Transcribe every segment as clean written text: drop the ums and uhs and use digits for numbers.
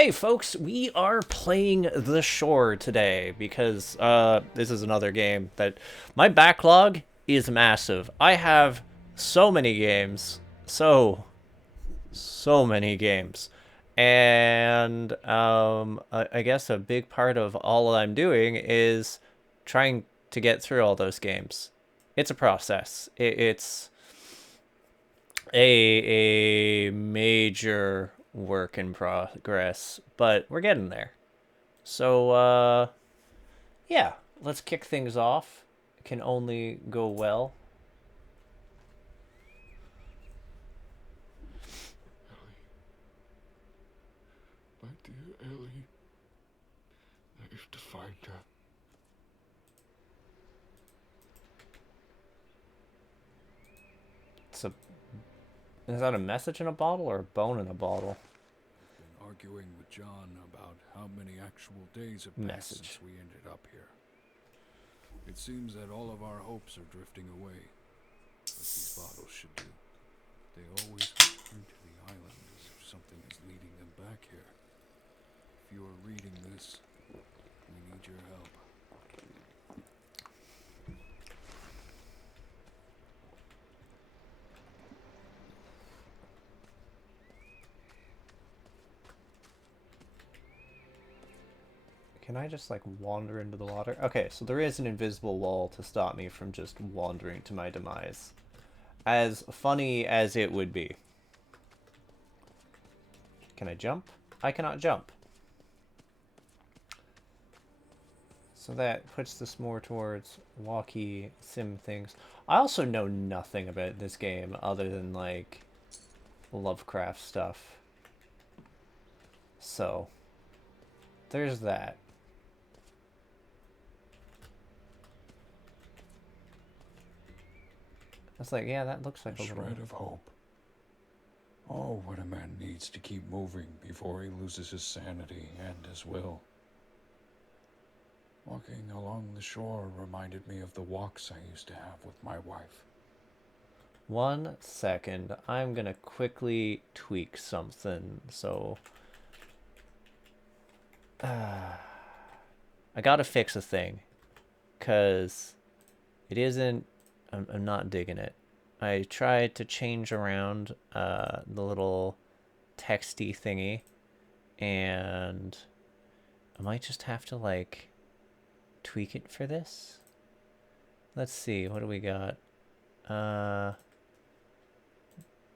Hey folks, we are playing The Shore today because this is another game that my backlog is massive. I have so many games, so many games. And I guess a big part of all I'm doing is trying to get through all those games. It's a process. It's a major work in progress, but we're getting there. So yeah, let's kick things off. It can only go well. Ellie, my dear Ellie, I have to find her. It's a Is that a message in a bottle or a bone in a bottle? I've been arguing with John about how many actual days have passed Message. since we ended up here. It seems that all of our hopes are drifting away, but these bottles should do. They always return to the island as if something is leading them back here. If you are reading this, we need your help. Can I just like wander into the water? Okay, so there is an invisible wall to stop me from just wandering to my demise. As funny as it would be. Can I jump? I cannot jump. So that puts this more towards walkie sim things. I also know nothing about this game other than like Lovecraft stuff. So there's that. It's like, yeah, that looks like A a little... shred of hope. Oh, what a man needs to keep moving before he loses his sanity and his will. Walking along the shore reminded me of the walks I used to have with my wife. 1 second. I'm gonna quickly tweak something. So I gotta fix a thing. Because it isn't... I'm not digging it. I tried to change around the little texty thingy. And I might just have to like tweak it for this. Let's see, what do we got? Uh,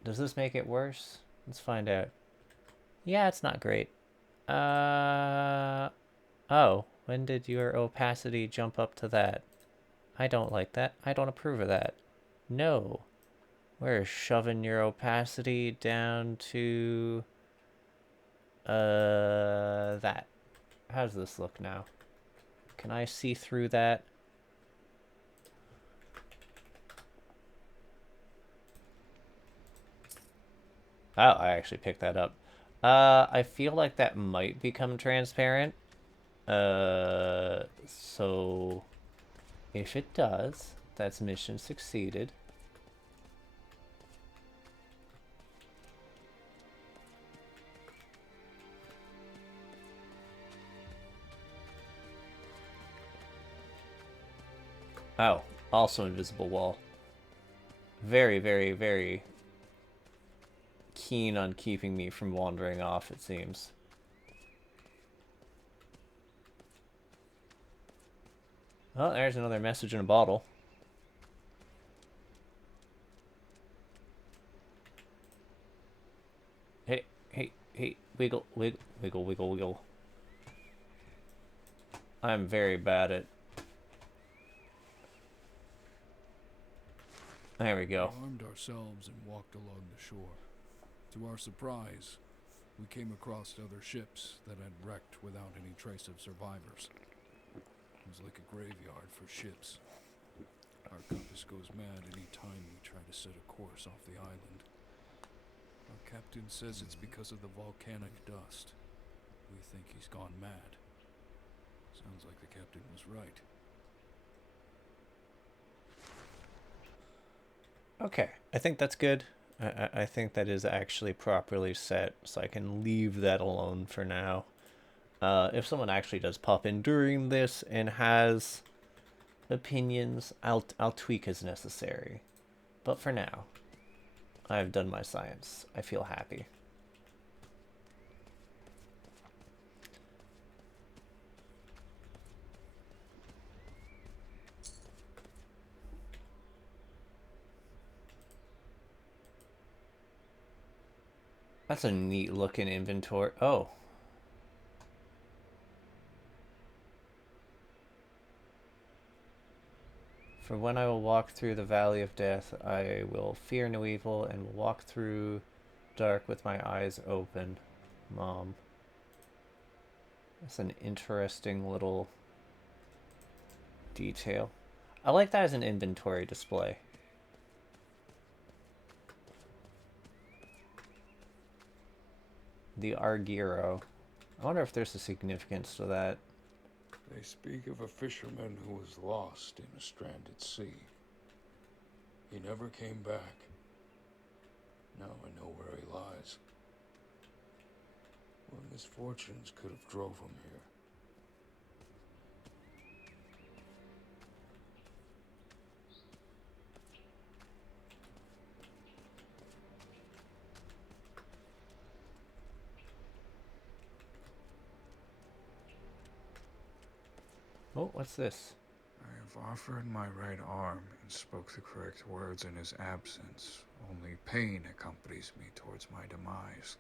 does this make it worse? Let's find out. Yeah, it's not great. Oh, when did your opacity jump up to that? I don't like that. I don't approve of that. No. We're shoving your opacity down to that. How does this look now? Can I see through that? Oh, I actually picked that up. I feel like that might become transparent. So if it does, that's mission succeeded. Oh, also invisible wall. Very, very, very keen on keeping me from wandering off, it seems. Oh, there's another message in a bottle. Hey, hey, hey, wiggle, wiggle, wiggle, wiggle, wiggle. I'm very bad at... There we We go. armed ourselves and walked along the shore. To our surprise, we came across other ships that had wrecked without any trace of survivors. It was like a graveyard for ships. Our compass goes mad any time we try to set a course off the island. Our captain says it's because of the volcanic dust. We think he's gone mad. Sounds like the captain was right. Okay, I think that's good. I think that is actually properly set, so I can leave that alone for now. If someone actually does pop in during this and has opinions, I'll tweak as necessary. But for now, I've done my science. I feel happy. That's a neat looking inventory. Oh. For when I will walk through the valley of death, I will fear no evil and will walk through dark with my eyes open. Mom. That's an interesting little detail. I like that as an inventory display. The Argiro. I wonder if there's a significance to that. They speak of a fisherman who was lost in a stranded sea. He never came back. Now I know where he lies. What misfortunes could have drove him here? Oh, what's this? I have offered my right arm and spoke the correct words in his absence. Only pain accompanies me towards my demise.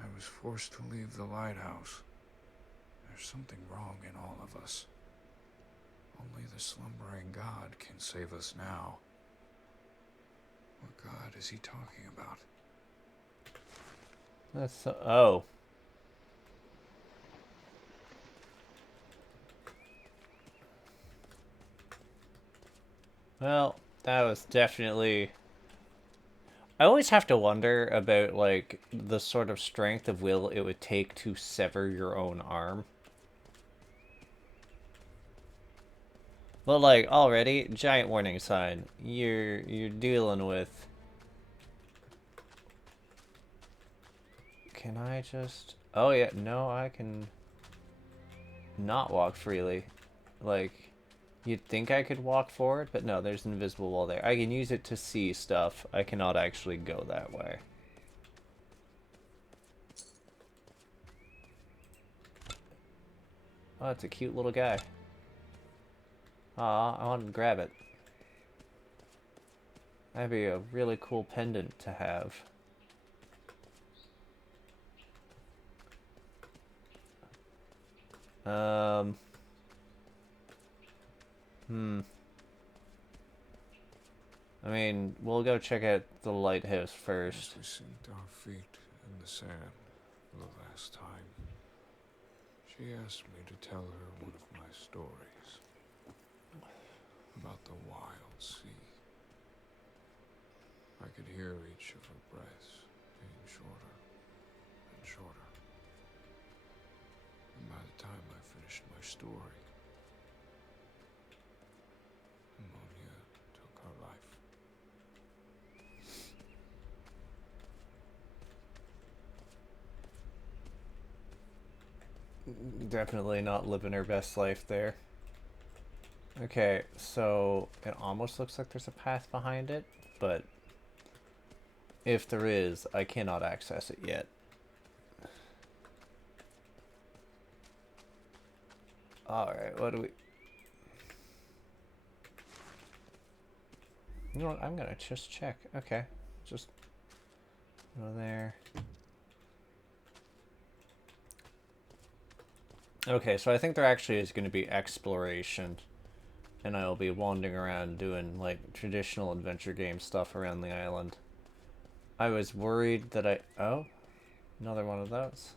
I was forced to leave the lighthouse. There's something wrong in all of us. Only the slumbering God can save us now. What God is he talking about? That's oh. Well, that was definitely... I always have to wonder about, like, the sort of strength of will it would take to sever your own arm. But, like, already, giant warning sign. You're dealing with... Can I just... Oh, yeah, no, I can... not walk freely. Like... You'd think I could walk forward, but no, there's an invisible wall there. I can use it to see stuff. I cannot actually go that way. Oh, it's a cute little guy. Aw, I want to grab it. That'd be a really cool pendant to have. I mean, we'll go check out the lighthouse first. As we sink our feet in the sand for the last time, she asked me to tell her one of my stories about the wild sea. I could hear each of her breaths getting shorter and shorter. And by the time I finished my story, pneumonia took her life. Definitely not living her best life there. Okay, so it almost looks like there's a path behind it, but if there is, I cannot access it yet. Alright, what do we... You know what, I'm gonna just check. Okay, just go there. Okay, so I think there actually is going to be exploration. And I'll be wandering around doing, like, traditional adventure game stuff around the island. I was worried that oh, another one of those.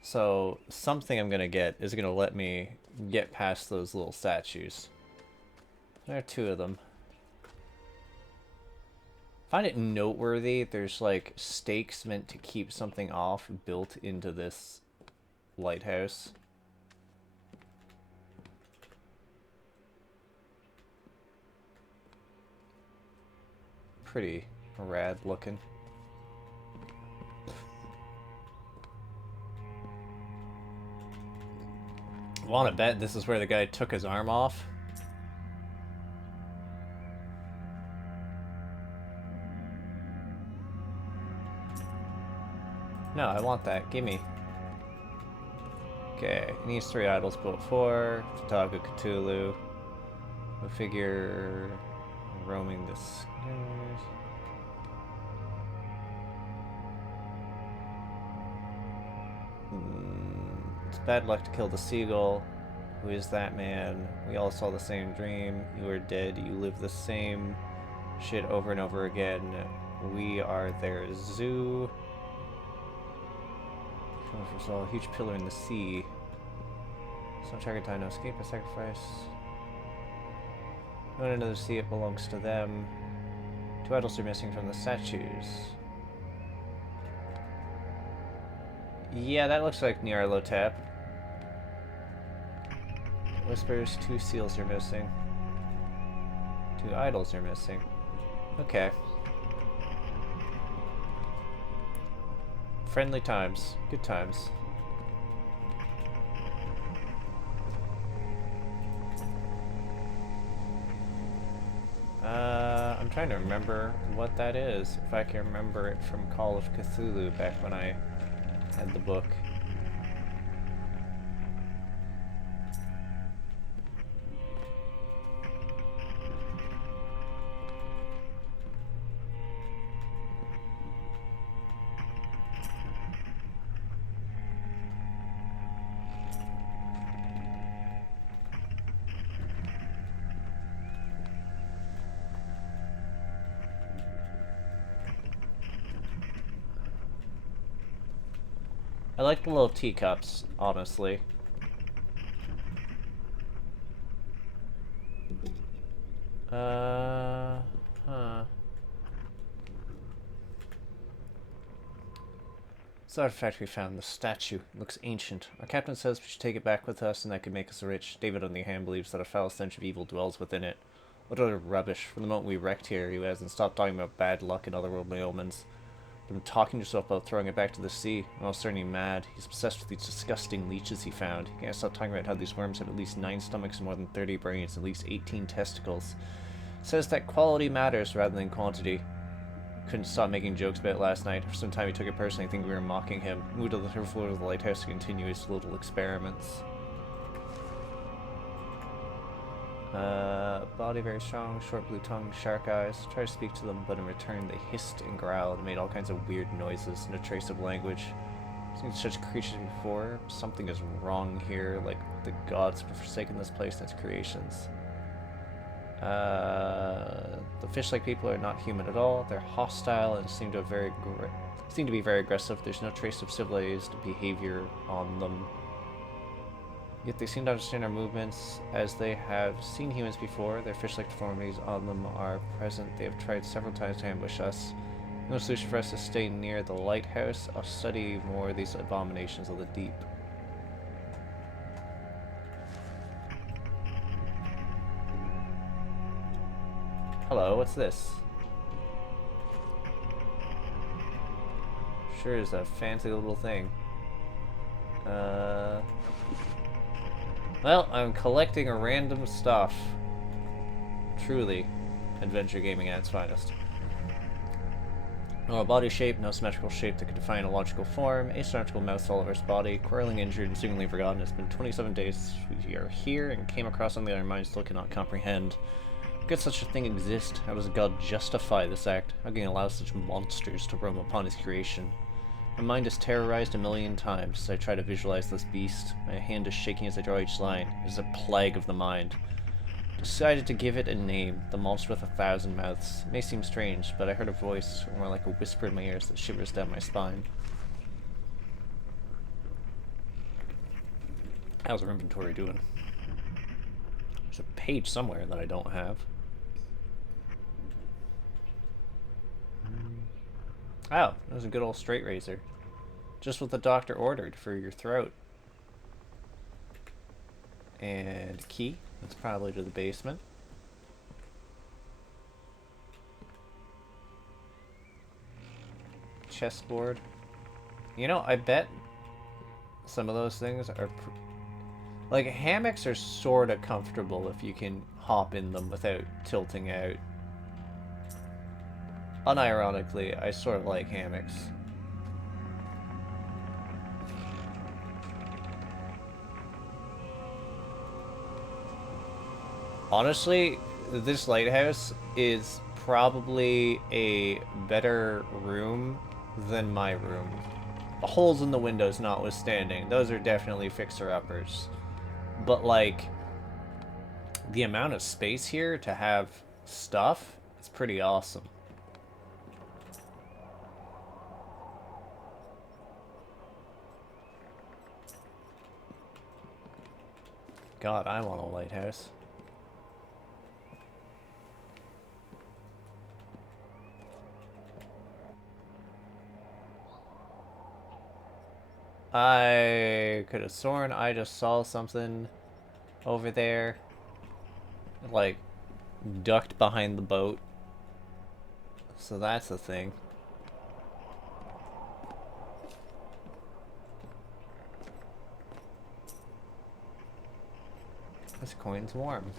So, something I'm going to get is going to let me get past those little statues. There are two of them. I find it noteworthy. There's, like, stakes meant to keep something off built into this lighthouse. Pretty rad looking. Want to bet this is where the guy took his arm off? No, I want that. Gimme. Okay, it needs 3 idols, but 4. Photograph Cthulhu. A figure roaming the skies. It's bad luck to kill the seagull. Who is that man? We all saw the same dream. You are dead. You live the same shit over and over again. We are their zoo. First of all, a huge pillar in the sea. Some target time, no escape, a sacrifice. No one into the sea, it belongs to them. 2 idols are missing from the statues. Yeah, that looks like Nyarlathotep. Whispers, 2 seals are missing. 2 idols are missing. Okay. Friendly times. Good times. I'm trying to remember what that is. If I can remember it from Call of Cthulhu back when I had the book. I like the little teacups, honestly. Huh. This artifact we found, the statue. It looks ancient. Our captain says we should take it back with us and that could make us rich. David, on the other hand, believes that a foul stench of evil dwells within it. What utter rubbish. From the moment we wrecked here, he hasn't stopped talking about bad luck and otherworldly omens. Been talking to yourself about throwing it back to the sea. I'm almost certainly mad. He's obsessed with these disgusting leeches he found. He can't stop talking about how these worms have at least 9 stomachs and more than 30 brains, at least 18 testicles. Says that quality matters rather than quantity. Couldn't stop making jokes about it last night. For some time he took it personally, thinking we were mocking him. Moved to the third floor of the lighthouse to continue his little experiments. Body very strong, short blue tongue, shark eyes. Tried to speak to them, but in return they hissed and growled and made all kinds of weird noises, no trace of language. Seen such creatures before. Something is wrong here, like the gods have forsaken this place and its creations. The fish-like people are not human at all. They're hostile and seem to be very aggressive. There's no trace of civilized behavior on them. Yet they seem to understand our movements, as they have seen humans before. Their fish-like deformities on them are present. They have tried several times to ambush us. No solution for us to stay near the lighthouse. I'll study more of these abominations of the deep. Hello, what's this? Sure is a fancy little thing. Well, I'm collecting random stuff. Truly, adventure gaming at its finest. No body shape, no symmetrical shape that could define a logical form. Asymmetrical mouth all over his body. Quarreling, injured, and seemingly forgotten. It's been 27 days we are here and came across something that our minds still cannot comprehend. How could such a thing exist? How does God justify this act? How can he allow such monsters to roam upon his creation? My mind is terrorized a million times as I try to visualize this beast. My hand is shaking as I draw each line. It is a plague of the mind. Decided to give it a name, the monster with 1,000 mouths. It may seem strange, but I heard a voice, or more like a whisper in my ears that shivers down my spine. How's our inventory doing? There's a page somewhere that I don't have. Oh, that was a good old straight razor. Just what the doctor ordered for your throat. And key. That's probably to the basement. chessboard. You know, I bet some of those things are... like, hammocks are sort of comfortable if you can hop in them without tilting out. Unironically, I sort of like hammocks. Honestly, this lighthouse is probably a better room than my room. The holes in the windows notwithstanding, those are definitely fixer-uppers. But, like, the amount of space here to have stuff is pretty awesome. God, I want a lighthouse. I could have sworn I just saw something over there. Like, ducked behind the boat. So that's a thing. This coin's warm.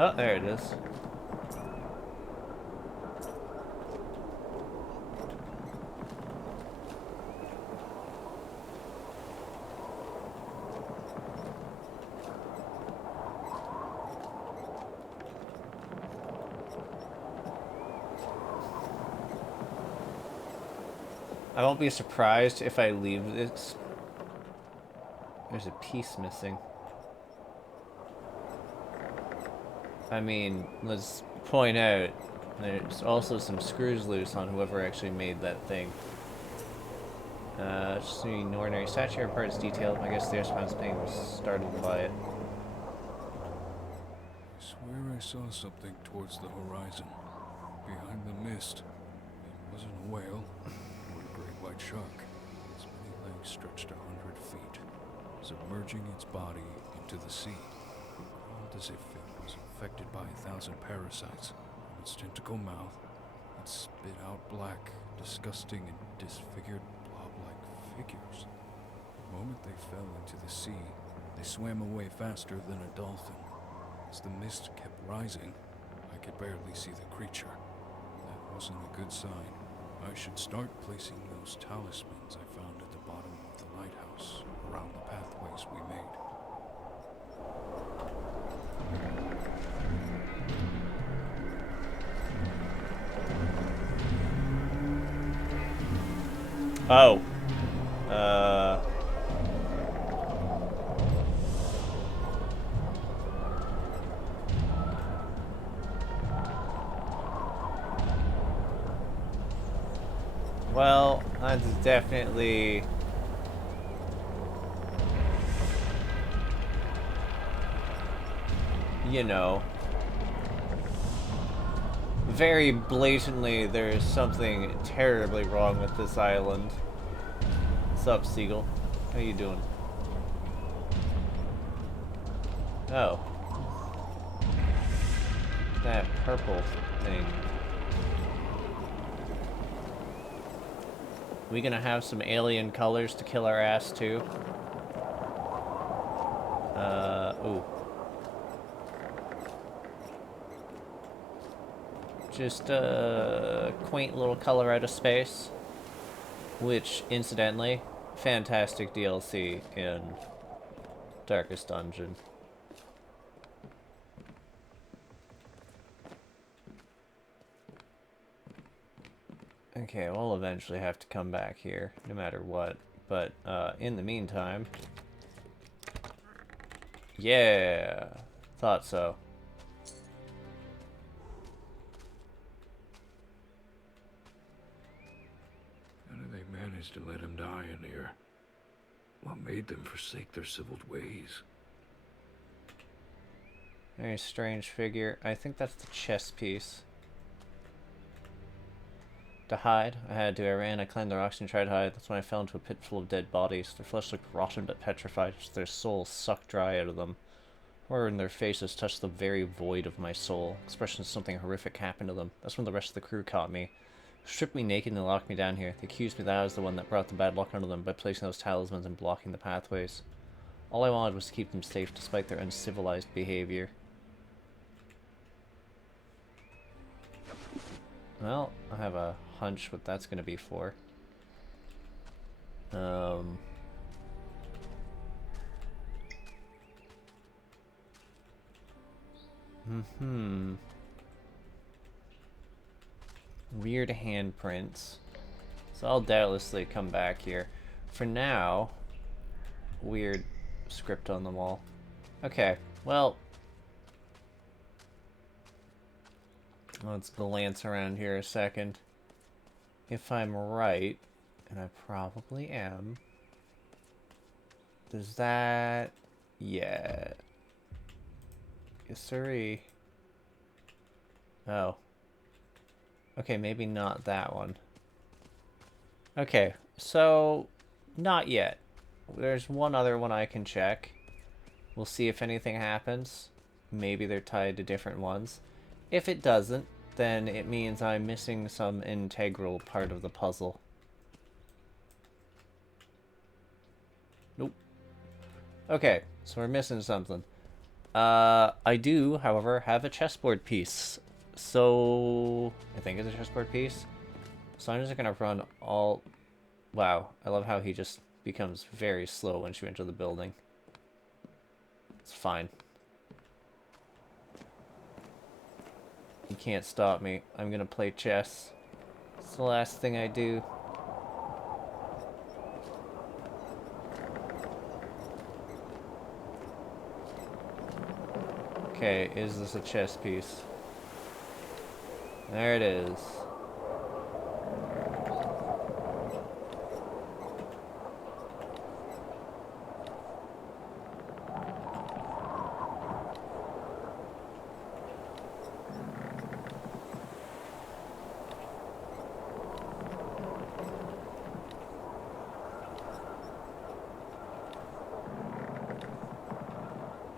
Oh, there it is. I won't be surprised if I leave this. There's a piece missing. I mean, let's point out, there's also some screws loose on whoever actually made that thing. Just an ordinary statue or parts detailed. I guess the response pain was startled by it. I swear I saw something towards the horizon, behind the mist. It wasn't a whale, or a great white shark. Its many legs stretched 100 feet, submerging its body into the sea. It crawled as if it was infected by 1,000 parasites. From its tentacle mouth, it spit out black, disgusting, and disfigured blob-like figures. The moment they fell into the sea, they swam away faster than a dolphin. As the mist kept rising, I could barely see the creature. That wasn't a good sign. I should start placing those talismans I found at the bottom of the lighthouse around the pathways we made. Oh. Well, that's definitely... you know... very blatantly, there's something terribly wrong with this island. What's up, Seagull? How you doing? Oh. That purple thing. We gonna have some alien colors to kill our ass too? Ooh. Just a quaint little color out of space. Which, incidentally, fantastic DLC in Darkest Dungeon. Okay, we'll eventually have to come back here, no matter what. But, in the meantime... yeah! Thought so. How did they manage to let him die in here? What made them forsake their civiled ways? Very strange figure. I think that's the chess piece. To hide, I had to. I ran, I climbed the rocks and tried to hide. That's when I fell into a pit full of dead bodies. Their flesh looked rotten but petrified, their souls sucked dry out of them. Horror in their faces touched the very void of my soul. Expressions of something horrific happened to them. That's when the rest of the crew caught me. Stripped me naked and locked me down here. They accused me that I was the one that brought the bad luck onto them by placing those talismans and blocking the pathways. All I wanted was to keep them safe despite their uncivilized behavior. Well, I have a hunch what that's going to be for. Weird handprints. So I'll doubtlessly come back here. For now, weird script on the wall. Okay, well, let's glance around here a second. If I'm right, and I probably am, does that... yeah. Yes, sirree. Oh. Okay, maybe not that one. Okay, so not yet. There's one other one I can check. We'll see if anything happens. Maybe they're tied to different ones. If it doesn't, then it means I'm missing some integral part of the puzzle. Nope. Okay, so we're missing something. I do, however, have a chessboard piece. So, I think it's a chessboard piece. So I'm just gonna run all... Wow, I love how he just becomes very slow once you enter the building. It's fine. You can't stop me. I'm gonna play chess. It's the last thing I do. Okay, is this a chess piece? There it is.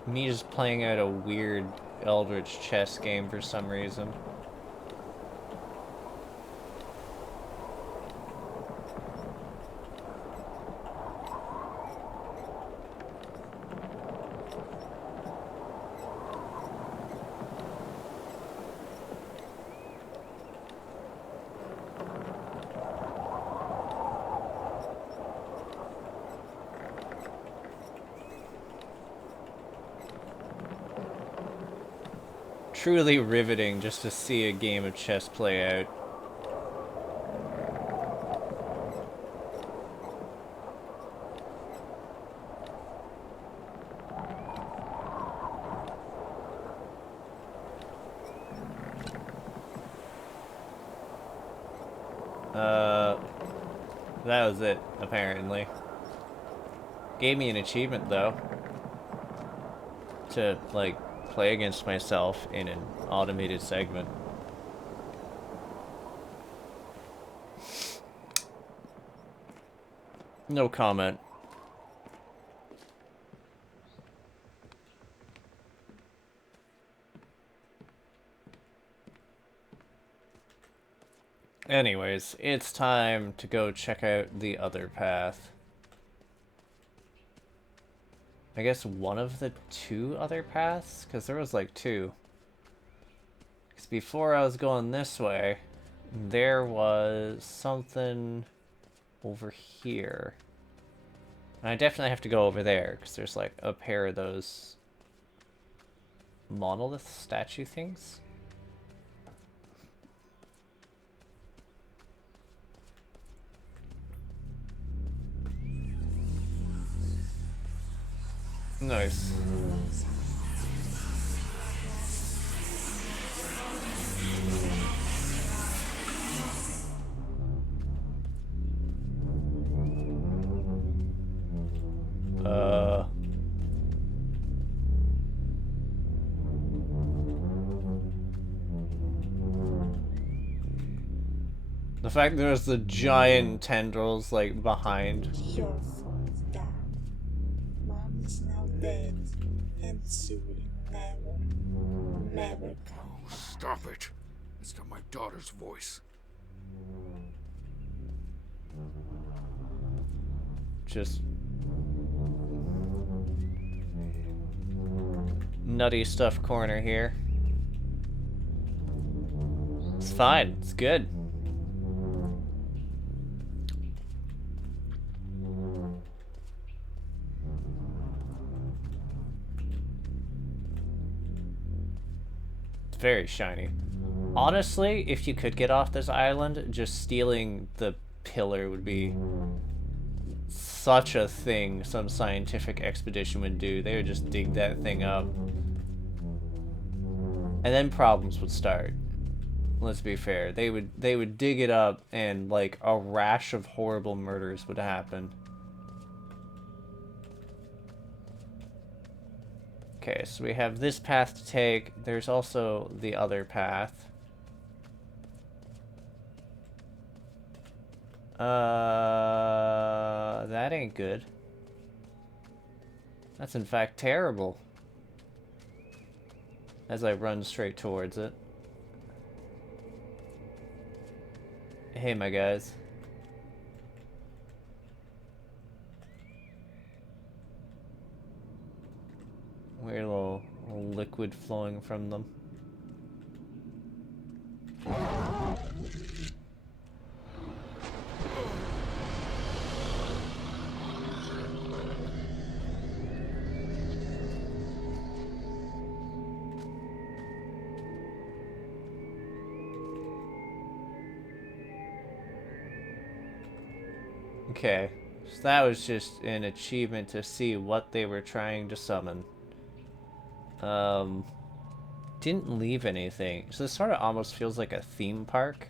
Me just playing out a weird Eldritch chess game for some reason. Truly riveting just to see a game of chess play out. That was it, apparently. Gave me an achievement, though. To, like, play against myself in an automated segment. No comment. Anyways, it's time to go check out the other path. I guess one of the two other paths? Because there was like two. Because before I was going this way, there was something over here. And I definitely have to go over there, because there's like a pair of those monolith statue things. Nice. The fact there's the giant tendrils, like, behind. Your fault, Dad. Mom is now dead, and soon never come back. Stop it! It's not my daughter's voice. Just nutty stuff corner here. It's fine. It's good. It's very shiny. Honestly, if you could get off this island, just stealing the pillar would be such a thing some scientific expedition would do. They would just dig that thing up. And then problems would start. Let's be fair. They would dig it up and like a rash of horrible murders would happen. Okay, so we have this path to take. There's also the other path. That ain't good. That's in fact terrible. As I run straight towards it. Hey, my guys. Weird little liquid flowing from them. Okay, so that was just an achievement to see what they were trying to summon. Didn't leave anything. So this sort of almost feels like a theme park.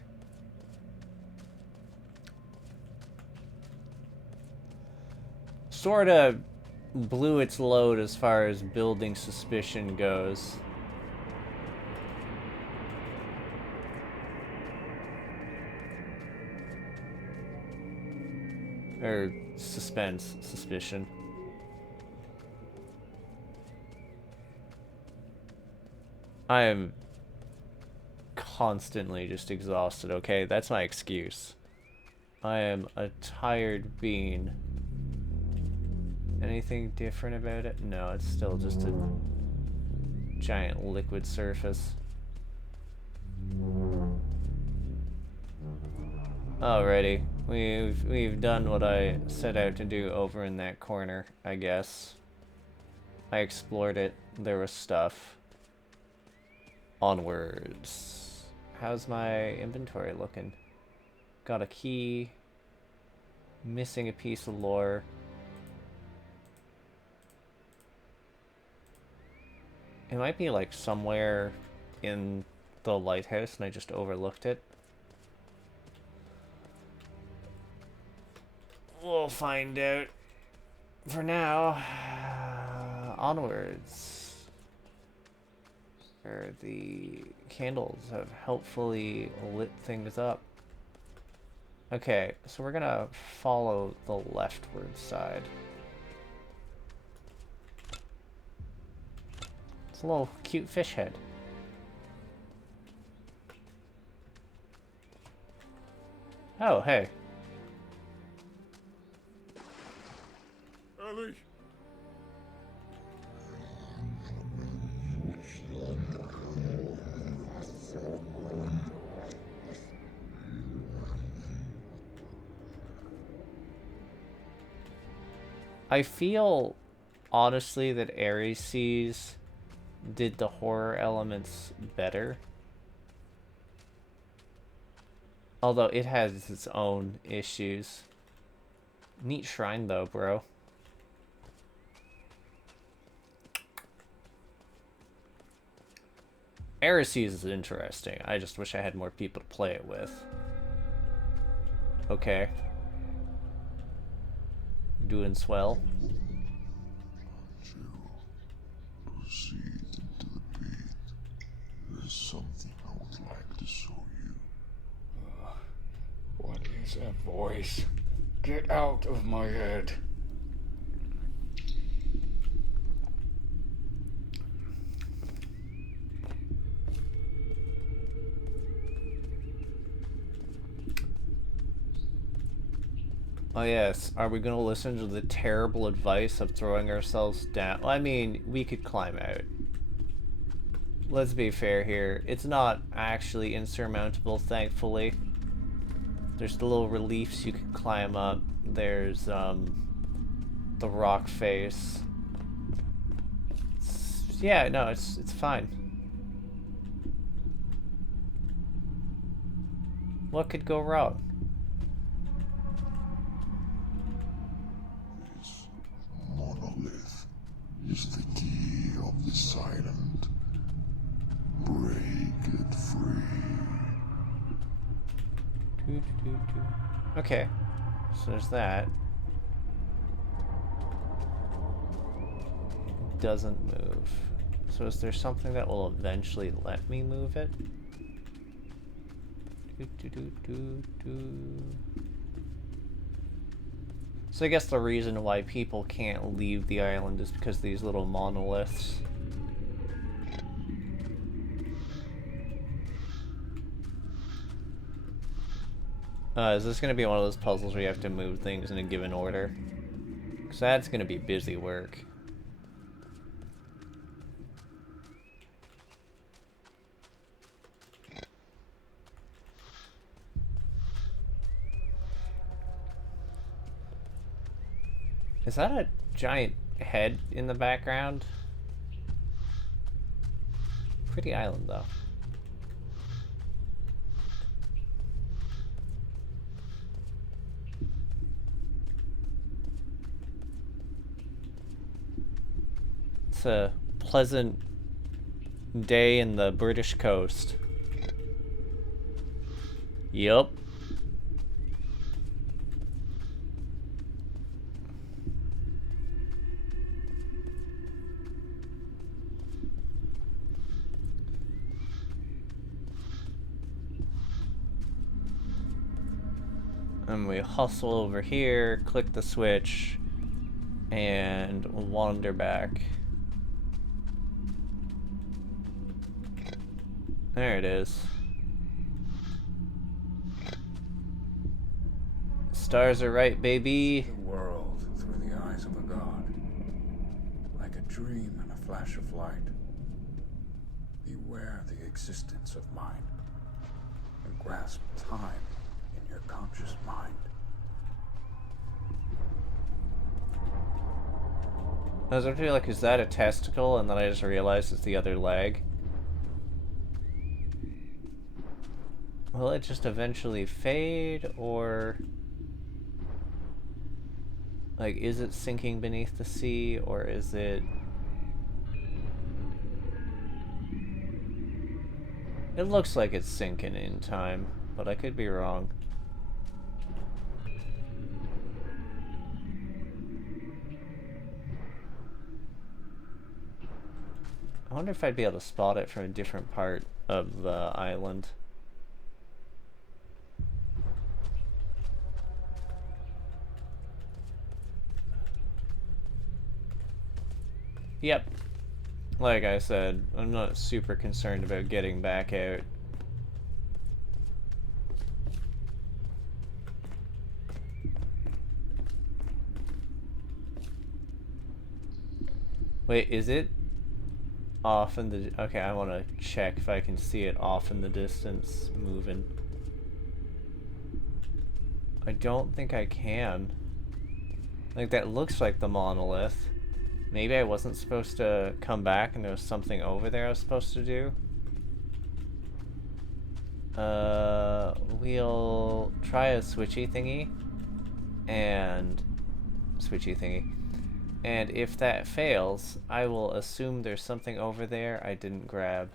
Sort of blew its load as far as building suspicion goes. Or suspense, suspicion. I am constantly just exhausted, okay? That's my excuse. I am a tired being. Anything different about it? No, it's still just a giant liquid surface. Alrighty, we've done what I set out to do over in that corner, I guess. I explored it. There was stuff. Onwards. How's my inventory looking? Got a key. Missing a piece of lore. It might be like somewhere in the lighthouse and I just overlooked it. We'll find out. For now, onwards. Where the candles have helpfully lit things up. Okay, so we're gonna follow the leftward side. It's a little cute fish head. Oh, hey. Ellie! I feel, honestly, that Eresys did the horror elements better. Although it has its own issues. Neat shrine though, bro. Eresys is interesting. I just wish I had more people to play it with. Okay. Doing swell. Proceed into the pit. There's something I would like to show you. What's that voice? Get out of my head. Oh yes, are we gonna listen to the terrible advice of throwing ourselves down? Well, I mean, we could climb out. Let's be fair here. It's not actually insurmountable, thankfully. There's the little reliefs you could climb up. There's, the rock face. Yeah, no, it's fine. What could go wrong? This monolith is the key of this island. Break it free. Okay, so there's that. It doesn't move. So is there something that will eventually let me move it? So I guess the reason why people can't leave the island is because these little monoliths. Is this going to be one of those puzzles where you have to move things in a given order? Because that's going to be busy work. Is that a giant head in the background? Pretty island, though. It's a pleasant day in the British coast. Yup. And we hustle over here, click the switch, and wander back. There it is. Stars are right, baby. The world through the eyes of a god. Like a dream and a flash of light. Beware the existence of mind. And grasp time in your conscious mind. I was actually like, is that a testicle? And then I just realized it's the other leg. Will it just eventually fade, or... like, is it sinking beneath the sea, or is it... It looks like it's sinking in time, but I could be wrong. I wonder if I'd be able to spot it from a different part of the island. Yep. Like I said, I'm not super concerned about getting back out. Wait, is it off in the... okay, I want to check if I can see it off in the distance moving. I don't think I can. Like, that looks like the monolith. Maybe I wasn't supposed to come back and there was something over there I was supposed to do. We'll try a switchy thingy. And... switchy thingy. And if that fails, I will assume there's something over there I didn't grab.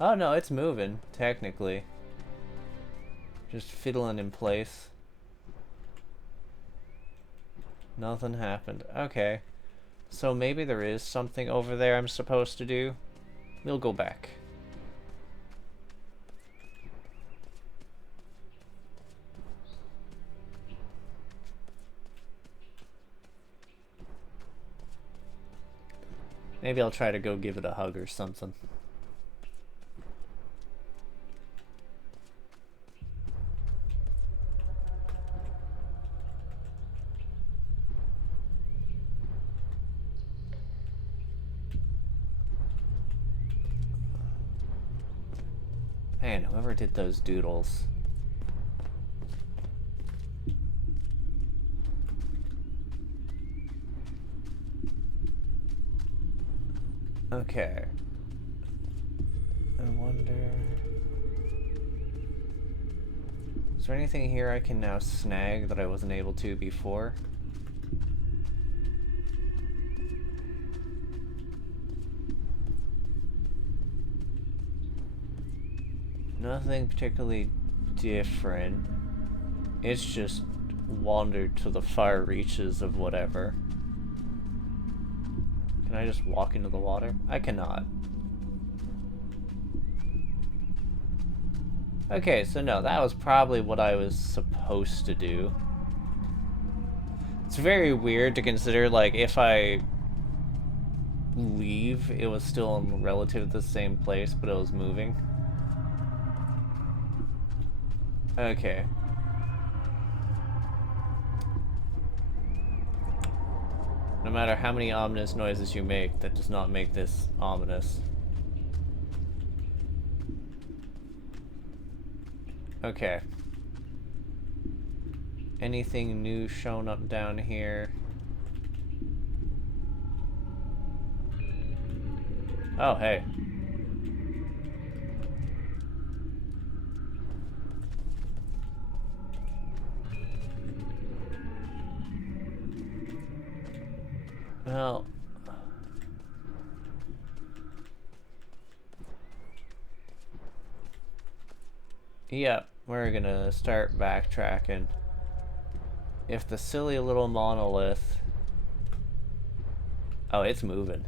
Oh no, it's moving, technically. Just fiddling in place. Nothing happened. Okay. So maybe there is something over there I'm supposed to do. We'll go back. Maybe I'll try to go give it a hug or something. Man, whoever did those doodles. Okay. I wonder... Is there anything here I can now snag that I wasn't able to before? Nothing particularly different. It's just wandered to the far reaches of whatever. Can I just walk into the water? I cannot. Okay, so no, that was probably what I was supposed to do. It's very weird to consider, like, if I leave, it was still in relative the same place, but it was moving. Okay. No matter how many ominous noises you make, that does not make this ominous. Okay. Anything new shown up down here? Oh, hey. Well... Yep, we're gonna start backtracking. If the silly little monolith... Oh, it's moving.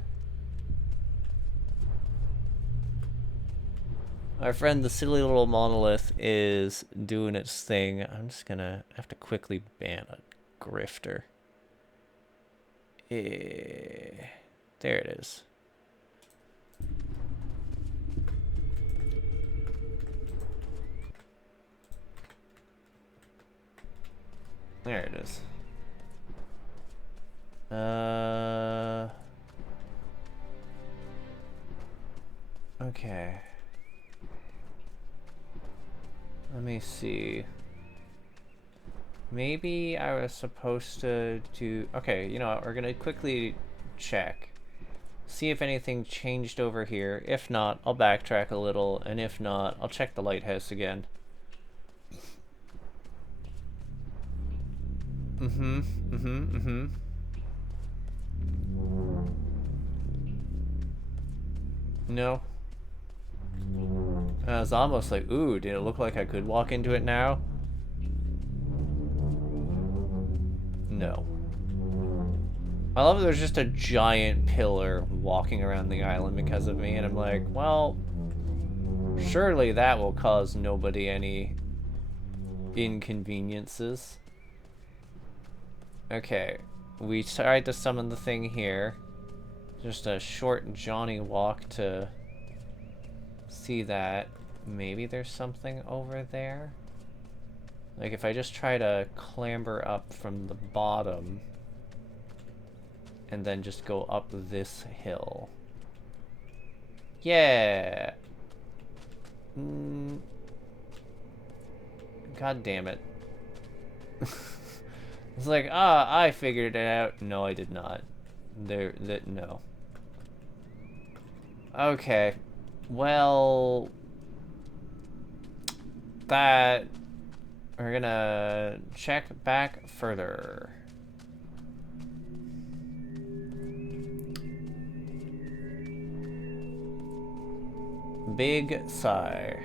Our friend, the silly little monolith, is doing its thing. I'm just gonna have to quickly ban a grifter. There it is. There it is. Okay. Let me see. Maybe I was supposed to do... Okay, you know what? We're gonna quickly check. See if anything changed over here. If not, I'll backtrack a little. And if not, I'll check the lighthouse again. No. I was almost like, ooh, did it look like I could walk into it now? No. I love that there's just a giant pillar walking around the island because of me, and I'm like, well, surely that will cause nobody any inconveniences. Okay, we tried to summon the thing here. Just a short Johnny walk to see that. Maybe there's something over there? Like if I just try to clamber up from the bottom and then just go up this hill. Yeah. God damn it. It's like, I figured it out. No, I did not. No. Okay. Well, that we're gonna check back further. Big sigh.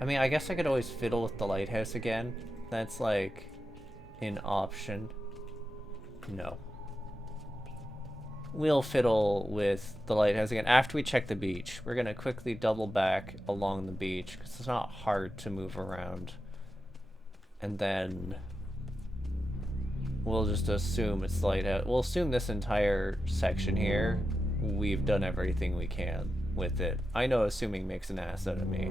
I mean, I guess I could always fiddle with the lighthouse again. That's like an option. No. We'll fiddle with the lighthouse again after we check the beach. We're gonna quickly double back along the beach because it's not hard to move around. And then We'll just assume it's lighthouse. We'll assume this entire section here, we've done everything we can with it. I know assuming makes an ass out of me.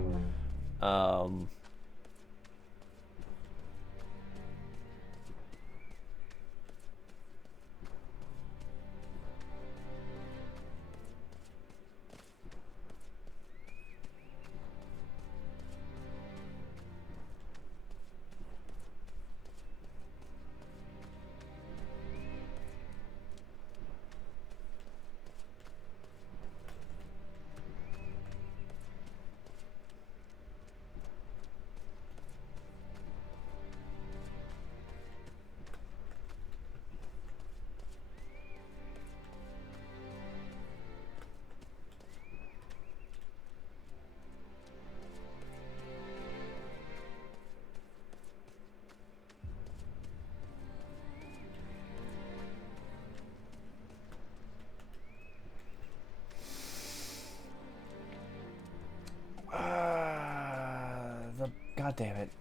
God damn it.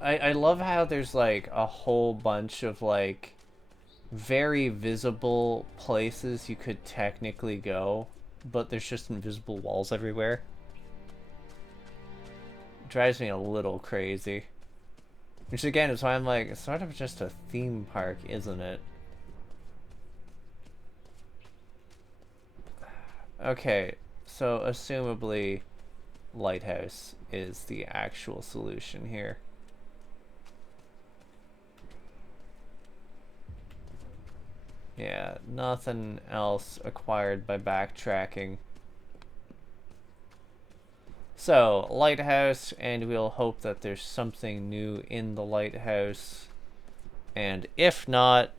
I love how there's like a whole bunch of like very visible places you could technically go, but there's just invisible walls everywhere. Drives me a little crazy. Which again is why I'm like, it's sort of just a theme park, isn't it? Okay, so assumably lighthouse is the actual solution here. Yeah, nothing else acquired by backtracking. So, lighthouse, and we'll hope that there's something new in the lighthouse. And if not,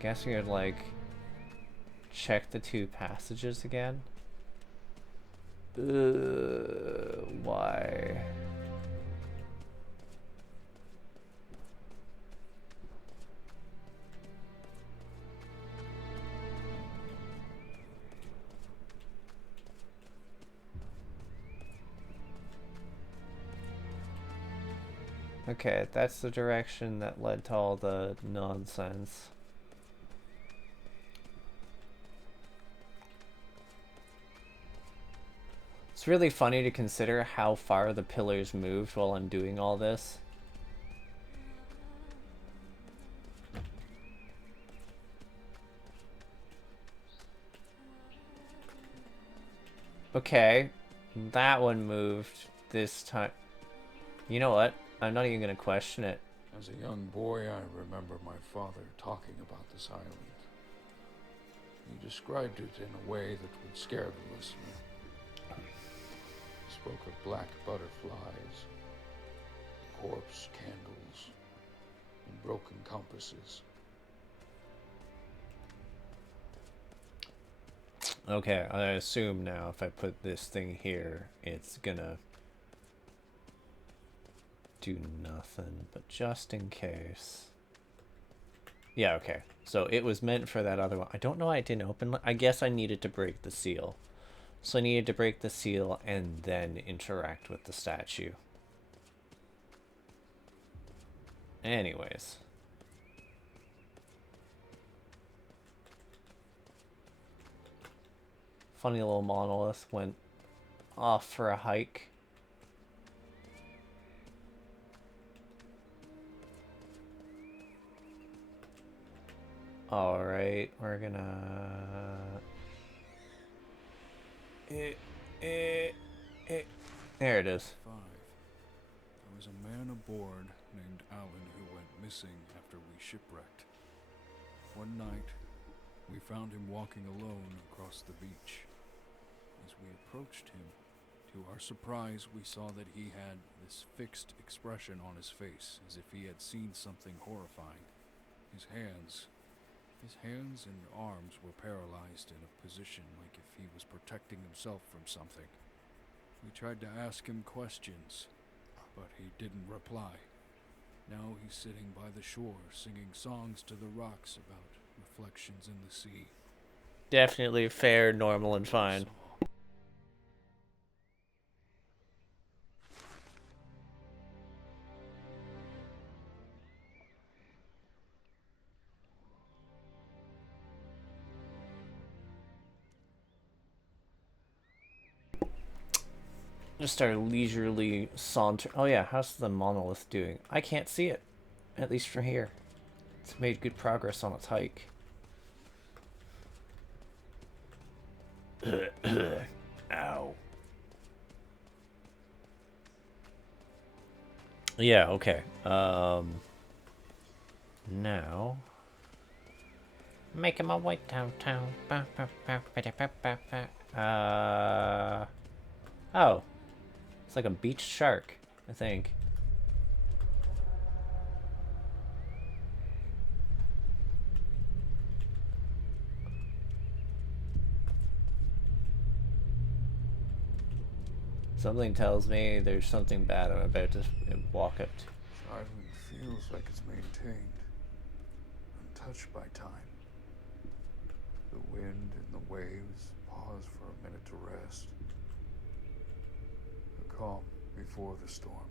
guessing you'd like check the two passages again. Why? Okay, that's the direction that led to all the nonsense. It's really funny to consider how far the pillars moved while I'm doing all this. Okay, that one moved this time. You know what? I'm not even gonna question it. As a young boy, I remember my father talking about this island. He described it in a way that would scare the listener. He spoke of black butterflies, corpse candles, and broken compasses. Okay, I assume now if I put this thing here, it's gonna do nothing, but just in case. Yeah, okay. So it was meant for that other one. I don't know why it didn't open. I guess I needed to break the seal. So I needed to break the seal and then interact with the statue. Anyways. Funny little monolith went off for a hike. Alright, we're gonna... There it is. 5. There was a man aboard named Alan who went missing after we shipwrecked. One night, we found him walking alone across the beach. As we approached him, to our surprise, we saw that he had this fixed expression on his face, as if he had seen something horrifying. His hands and arms were paralyzed in a position like if he was protecting himself from something. We tried to ask him questions, but he didn't reply. Now he's sitting by the shore, singing songs to the rocks about reflections in the sea. Definitely fair, normal, and fine. Just our leisurely saunter. Oh yeah, how's the monolith doing? I can't see it, at least from here. It's made good progress on its hike. Ow. Yeah, okay. Now making my way downtown. Oh. It's like a beach shark, I think. Something tells me there's something bad I'm about to walk up to. The island feels like it's maintained, untouched by time. The wind and the waves pause for a minute to rest. A calm before the storm.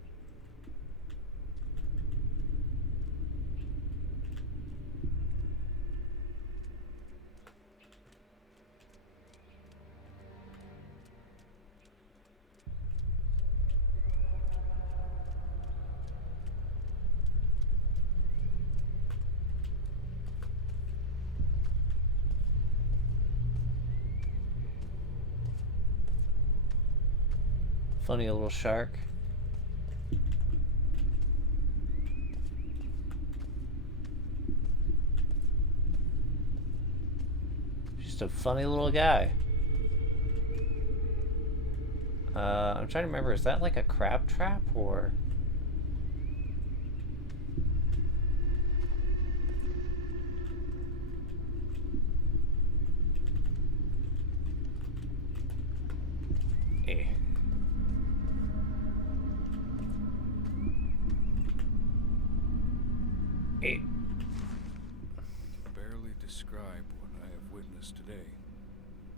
Funny little shark. Just a funny little guy. I'm trying to remember, is that like a crab trap or? Barely describe what I have witnessed today.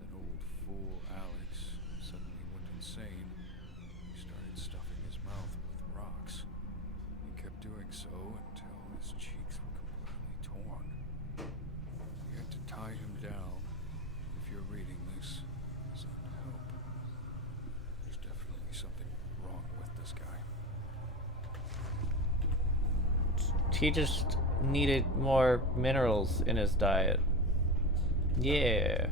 That old fool Alex suddenly went insane. He started stuffing his mouth with rocks. He kept doing so until his cheeks were completely torn. We had to tie him down. If you're reading this, send help. There's definitely something wrong with this guy. He just needed more minerals in his diet. Yeah.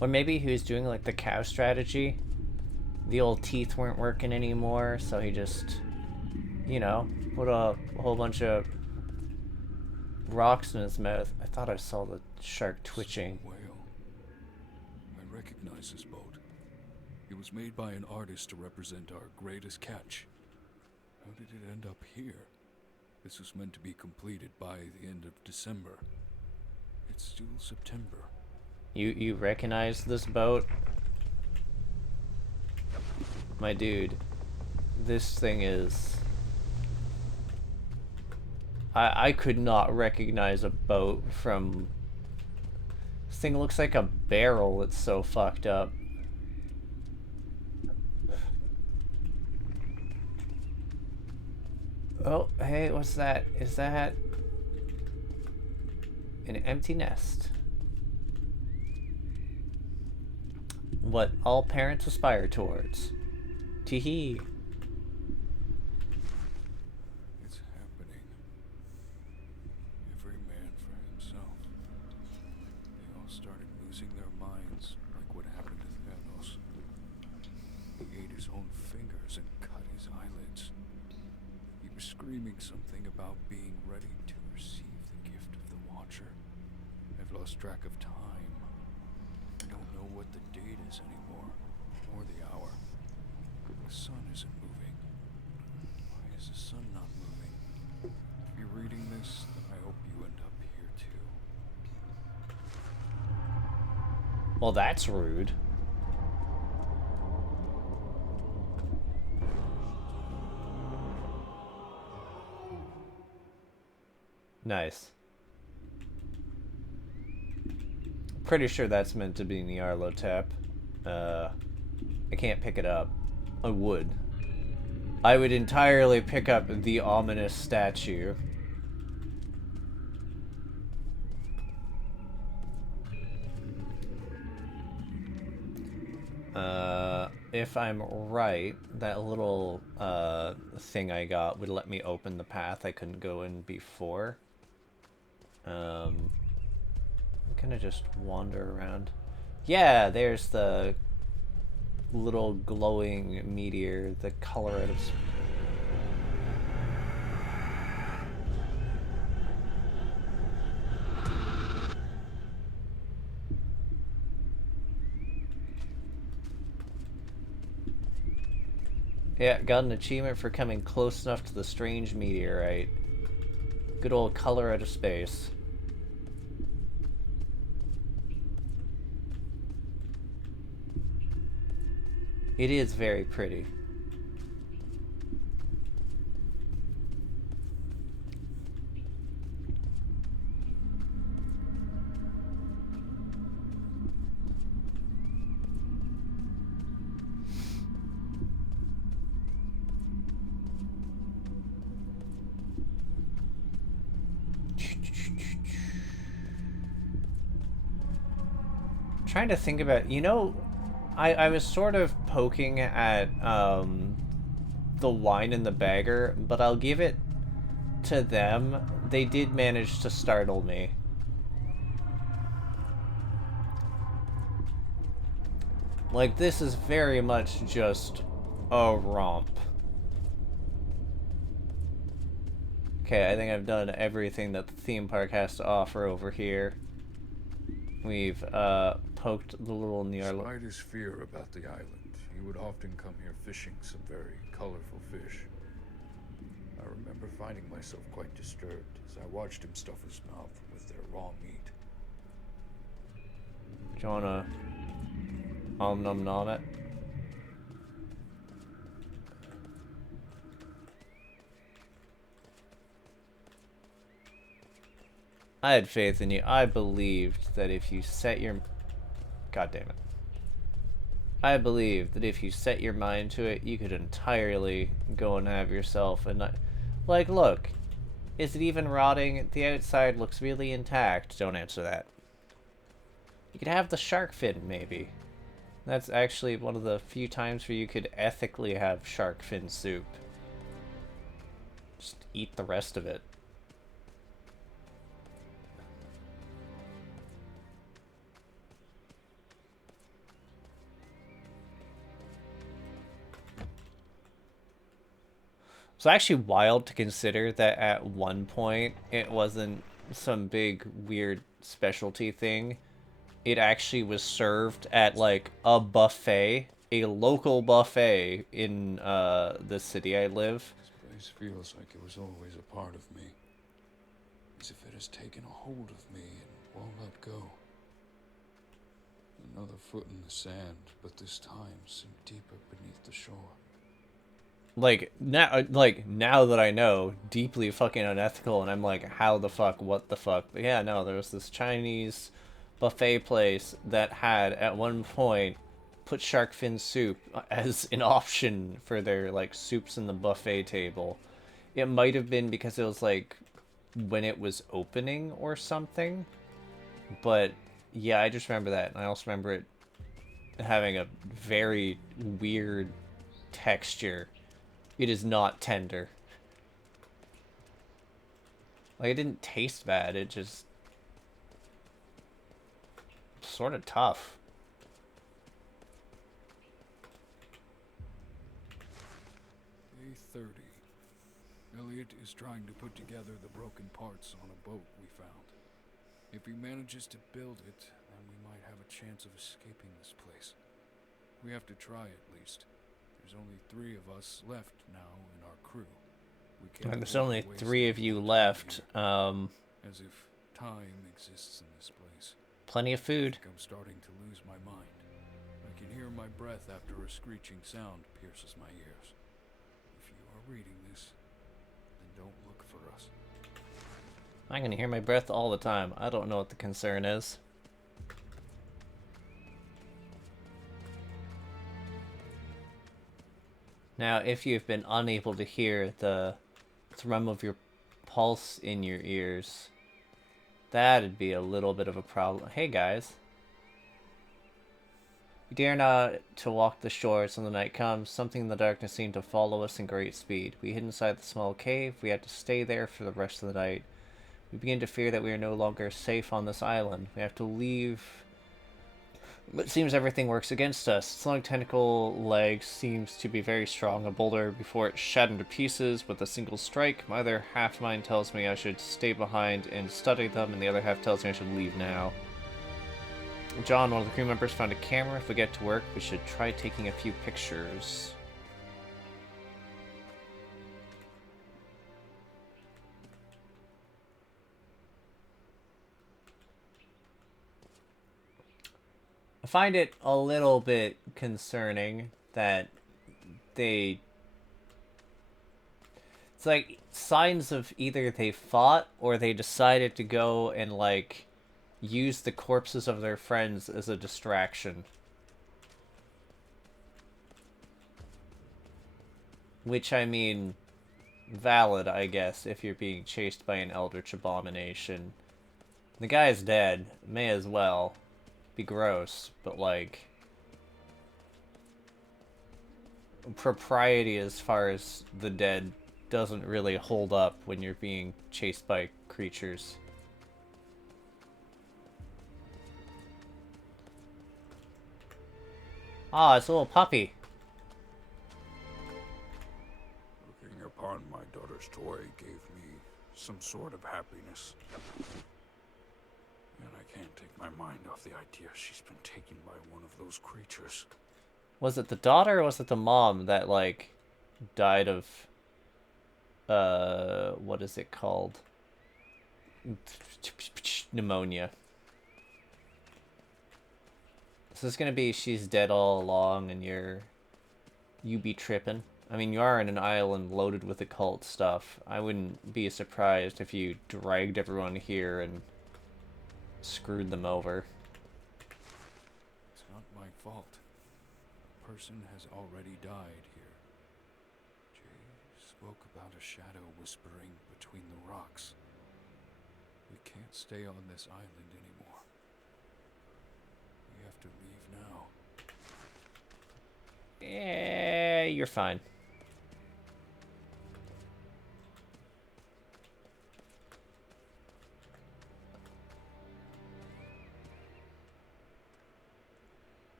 Or maybe he was doing like the cow strategy. The old teeth weren't working anymore, so he just, you know, put a whole bunch of rocks in his mouth. I thought I saw the shark twitching. Whale. I recognize this boat. It was made by an artist to represent our greatest catch. How did it end up here? This was meant to be completed by the end of December. It's still September. You recognize this boat? My dude, this thing is... I could not recognize a boat from... This thing looks like a barrel, it's so fucked up. Oh, hey, what's that? Is that an empty nest? What all parents aspire towards. Tee-hee. It's happening. Every man for himself. They all started losing their minds, like what happened to Thanos. He ate his own fingers and cut his eyelids. He was screaming something about being ready to receive the gift of the Watcher. I've lost track of time. I don't know what the date is anymore, or the hour. The sun isn't moving. Why is the sun not moving? If you're reading this, then I hope you end up here too. Well, that's rude. Nice. Pretty sure that's meant to be Nyarlathotep. I can't pick it up. I would. I would entirely pick up the ominous statue. If I'm right, that little thing I got would let me open the path I couldn't go in before. I'm gonna just wander around. Yeah, there's the little glowing meteor, the color out of... Yeah, got an achievement for coming close enough to the strange meteorite. Good old color out of space. It is very pretty. Trying to think about, you know, I was sort of poking at the wine and the bagger, but I'll give it to them. They did manage to startle me. Like, this is very much just a romp. Okay, I think I've done everything that the theme park has to offer over here. We've poked the little Nyarl. Despite his fear about the island, he would often come here fishing some very colorful fish. I remember finding myself quite disturbed as I watched him stuff his mouth with their raw meat. Do you wanna nom nom it? I had faith in you. I believed that if you set your... God damn it. I believed that if you set your mind to it, you could entirely go and have yourself a night. Like, look. Is it even rotting? The outside looks really intact. Don't answer that. You could have the shark fin, maybe. That's actually one of the few times where you could ethically have shark fin soup. Just eat the rest of it. It's actually wild to consider that at one point it wasn't some big weird specialty thing. It actually was served at like a buffet, a local buffet in the city I live. This place feels like it was always a part of me. As if it has taken a hold of me and won't let go. Another foot in the sand, but this time sink deeper beneath the shore. Like now that I know, deeply fucking unethical, and I'm like, how the fuck, what the fuck? But yeah, no, there was this Chinese buffet place that had at one point put shark fin soup as an option for their like soups in the buffet table. It might have been because it was like when it was opening or something, but yeah, I just remember that, and I also remember it having a very weird texture. It is not tender. Like, it didn't taste bad, it just... sort of tough. Day 30. Elliot is trying to put together the broken parts on a boat we found. If he manages to build it, then we might have a chance of escaping this place. We have to try at least. There's only 3 of us left now in our crew. We can't And there's afford only to waste 3 of any you more time left. here, as if time exists in this place. Plenty of I food. think I'm starting to lose my mind. I can hear my breath after a screeching sound pierces my ears. If you are reading this, then don't look for us. I can hear my breath all the time. I don't know what the concern is. Now, if you've been unable to hear the thrum of your pulse in your ears, that'd be a little bit of a problem. Hey, guys. We dare not to walk the shores when the night comes. Something in the darkness seemed to follow us in great speed. We hid inside the small cave. We had to stay there for the rest of the night. We begin to fear that we are no longer safe on this island. We have to leave. But it seems everything works against us. Its long tentacle leg seems to be very strong. A boulder before it shattered to pieces with a single strike. My other half mind tells me I should stay behind and study them, and the other half tells me I should leave now. John, one of the crew members, found a camera. If we get to work, we should try taking a few pictures. I find it a little bit concerning that they... It's like signs of either they fought or they decided to go and, like, use the corpses of their friends as a distraction. Which, I mean, valid, I guess, if you're being chased by an eldritch abomination. The guy's dead. May as well. Be gross, but, like, propriety as far as the dead doesn't really hold up when you're being chased by creatures. Ah, it's a little puppy. Looking upon my daughter's toy gave me some sort of happiness. And I can't take my mind off the idea she's been taken by one of those creatures. Was it the daughter or was it the mom that, like, died of, what is it called? Pneumonia. So it's gonna be she's dead all along and you be tripping. I mean, you are in an island loaded with occult stuff. I wouldn't be surprised if you dragged everyone here and screwed them over. It's not my fault. A person has already died here. Jay spoke about a shadow whispering between the rocks. We can't stay on this island anymore. We have to leave now. You're fine.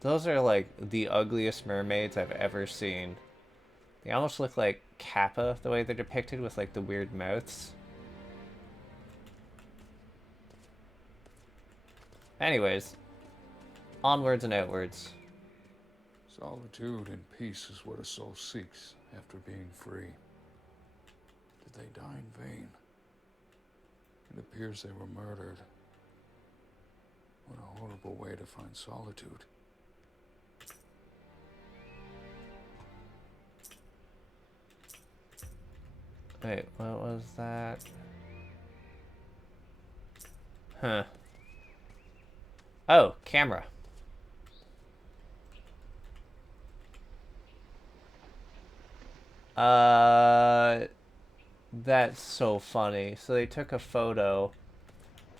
Those are, like, the ugliest mermaids I've ever seen. They almost look like Kappa, the way they're depicted, with, like, the weird mouths. Anyways, onwards and outwards. Solitude and peace is what a soul seeks after being free. Did they die in vain? It appears they were murdered. What a horrible way to find solitude. Wait, what was that? Huh. Oh, camera. That's so funny. So they took a photo,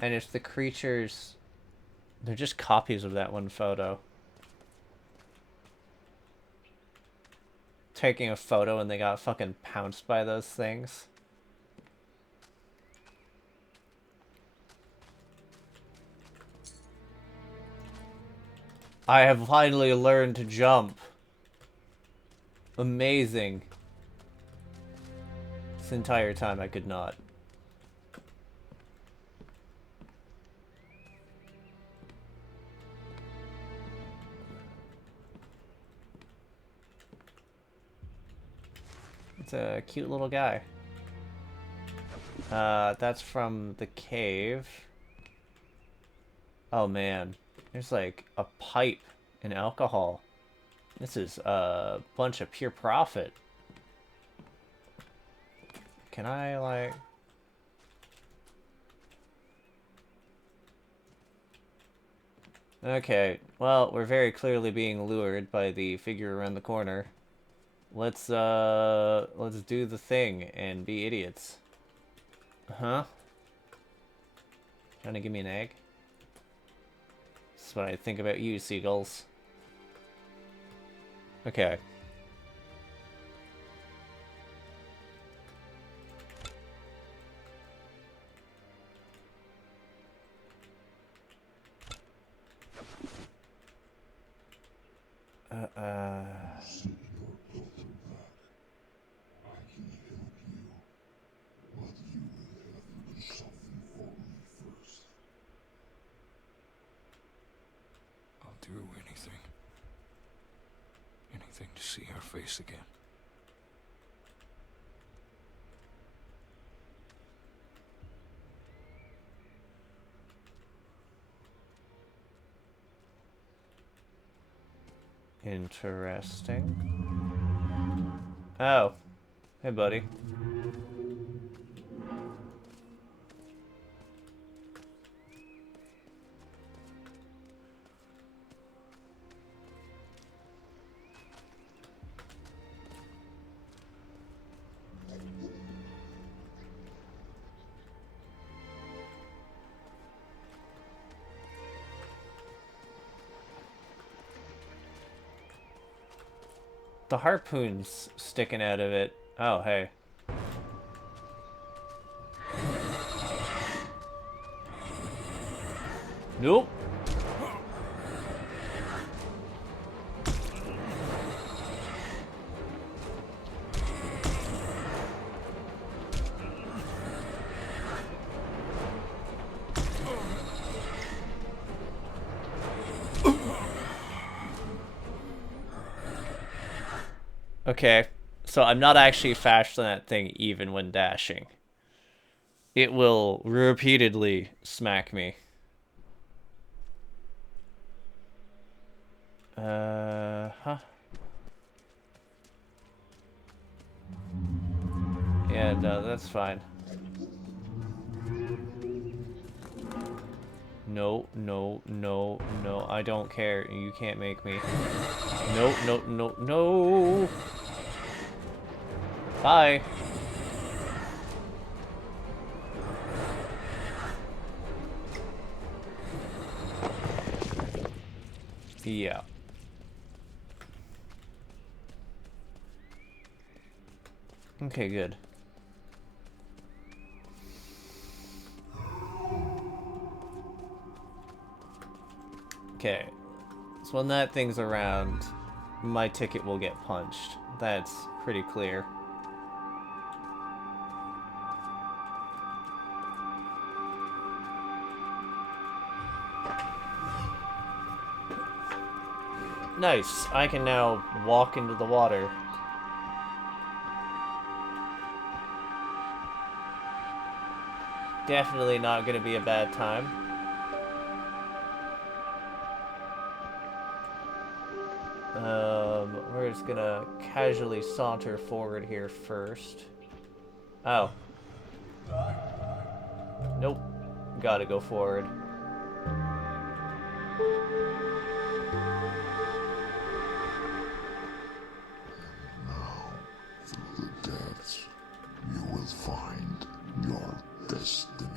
and it's the creatures. They're just copies of that one photo. Taking a photo and they got fucking pounced by those things. I have finally learned to jump. Amazing. This entire time I could not. It's a cute little guy. That's from the cave. Oh man, there's like a pipe and alcohol. This is a bunch of pure profit. Can I, like... Okay, well, we're very clearly being lured by the figure around the corner. Let's do the thing and be idiots. Huh? Trying to give me an egg? That's what I think about you, seagulls. Okay. I'll do anything. Anything to see her face again. Interesting. Oh. Hey, buddy. The harpoon's sticking out of it. Oh, hey. Nope. Okay, so I'm not actually faster than that thing even when dashing. It will repeatedly smack me. Huh. Yeah, no, that's fine. No, no, no, no, I don't care. You can't make me. No, no, no, no! Bye! Yeah. Okay, good. Okay. So when that thing's around, my ticket will get punched. That's pretty clear. Nice. I can now walk into the water. Definitely not gonna be a bad time. We're just gonna casually saunter forward here first. Oh. Nope. Gotta go forward. Now, through the depths, you will find your destiny.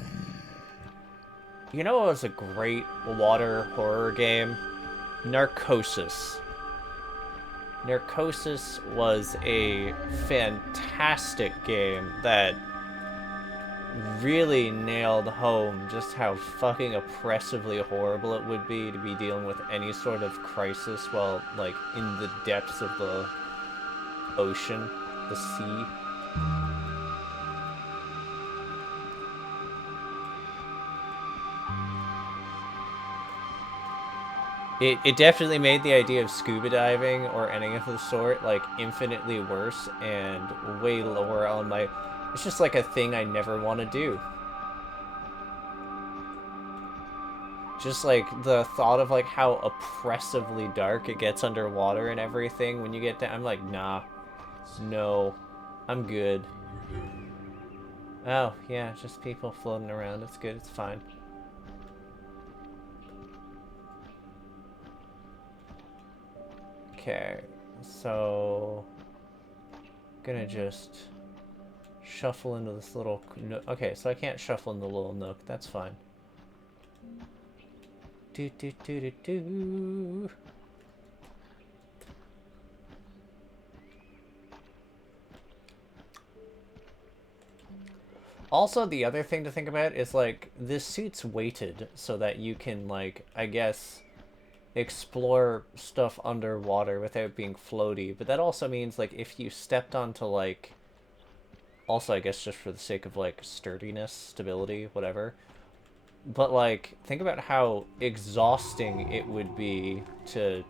You know what was a great water horror game? Narcosis. Narcosis was a fantastic game that really nailed home just how fucking oppressively horrible it would be to be dealing with any sort of crisis while, like, in the depths of the ocean, the sea. It definitely made the idea of scuba diving or anything of the sort, like, infinitely worse and way lower on my... It's just like a thing I never want to do. Just, like, the thought of, like, how oppressively dark it gets underwater and everything when you get down. I'm like, nah. No. I'm good. Oh, yeah, just people floating around. It's good. It's fine. Okay, so gonna just shuffle into this little nook. Okay, so I can't shuffle in the little nook. That's fine. do, do, do, do, do. Also, the other thing to think about is, like, this suit's weighted so that you can, like, I guess, explore stuff underwater without being floaty. But that also means, like, if you stepped onto, like, also, I guess, just for the sake of, like, sturdiness, stability, whatever. But, like, think about how exhausting it would be to...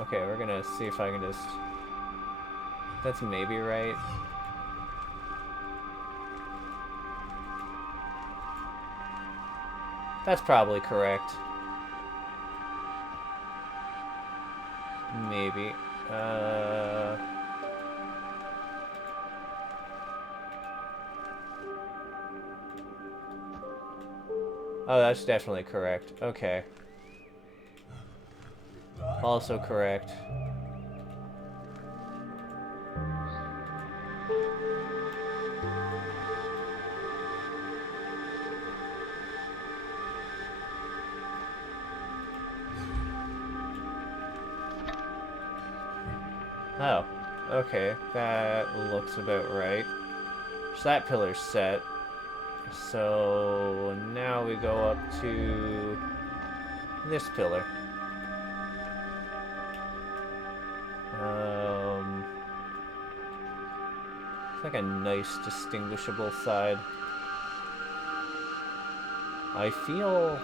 Okay, we're gonna see if I can just... That's maybe right. That's probably correct. Maybe. Oh, that's definitely correct. Okay. Also correct. Oh, okay. That looks about right. So that pillar's set. So now we go up to this pillar. It's like a nice distinguishable side. I feel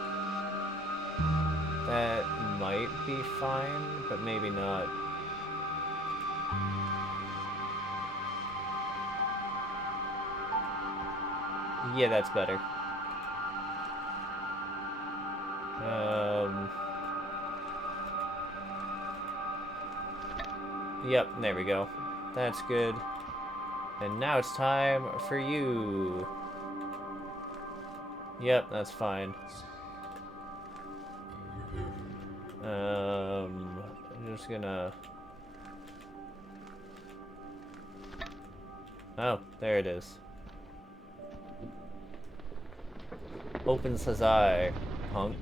that might be fine, but maybe not. Yeah, that's better. Yep, there we go. That's good. And now it's time for you. Yep, that's fine. I'm just gonna... Oh, there it is. Opens his eye, punk.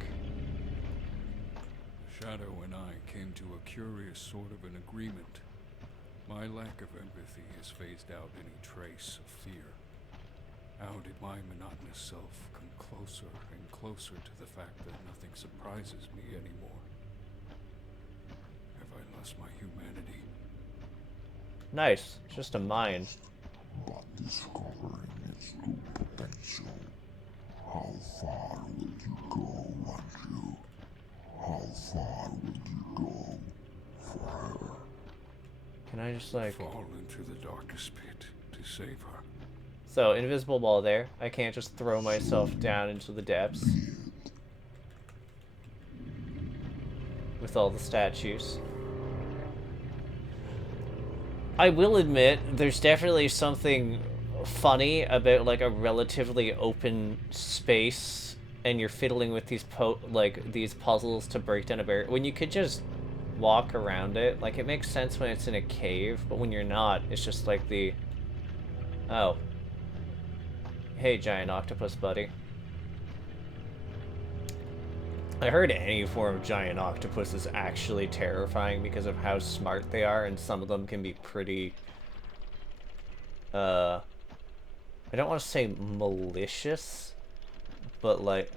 Shadow and I came to a curious sort of an agreement. My lack of empathy has phased out any trace of fear. How did my monotonous self come closer and closer to the fact that nothing surprises me anymore? Have I lost my humanity? Nice. Just a mind. But discovering its true potential. How far will you go, Andrew? How far will you go for her? Can I just, like... Fall into the darkest pit to save her. So, invisible wall there. I can't just throw myself down into the depths. With all the statues. I will admit, there's definitely something funny about, like, a relatively open space, and you're fiddling with these these puzzles to break down a barrier when you could just walk around it. Like, it makes sense when it's in a cave, but when you're not, it's just like the... Oh. Hey, giant octopus buddy. I heard any form of giant octopus is actually terrifying because of how smart they are, and some of them can be pretty... I don't want to say malicious, but like...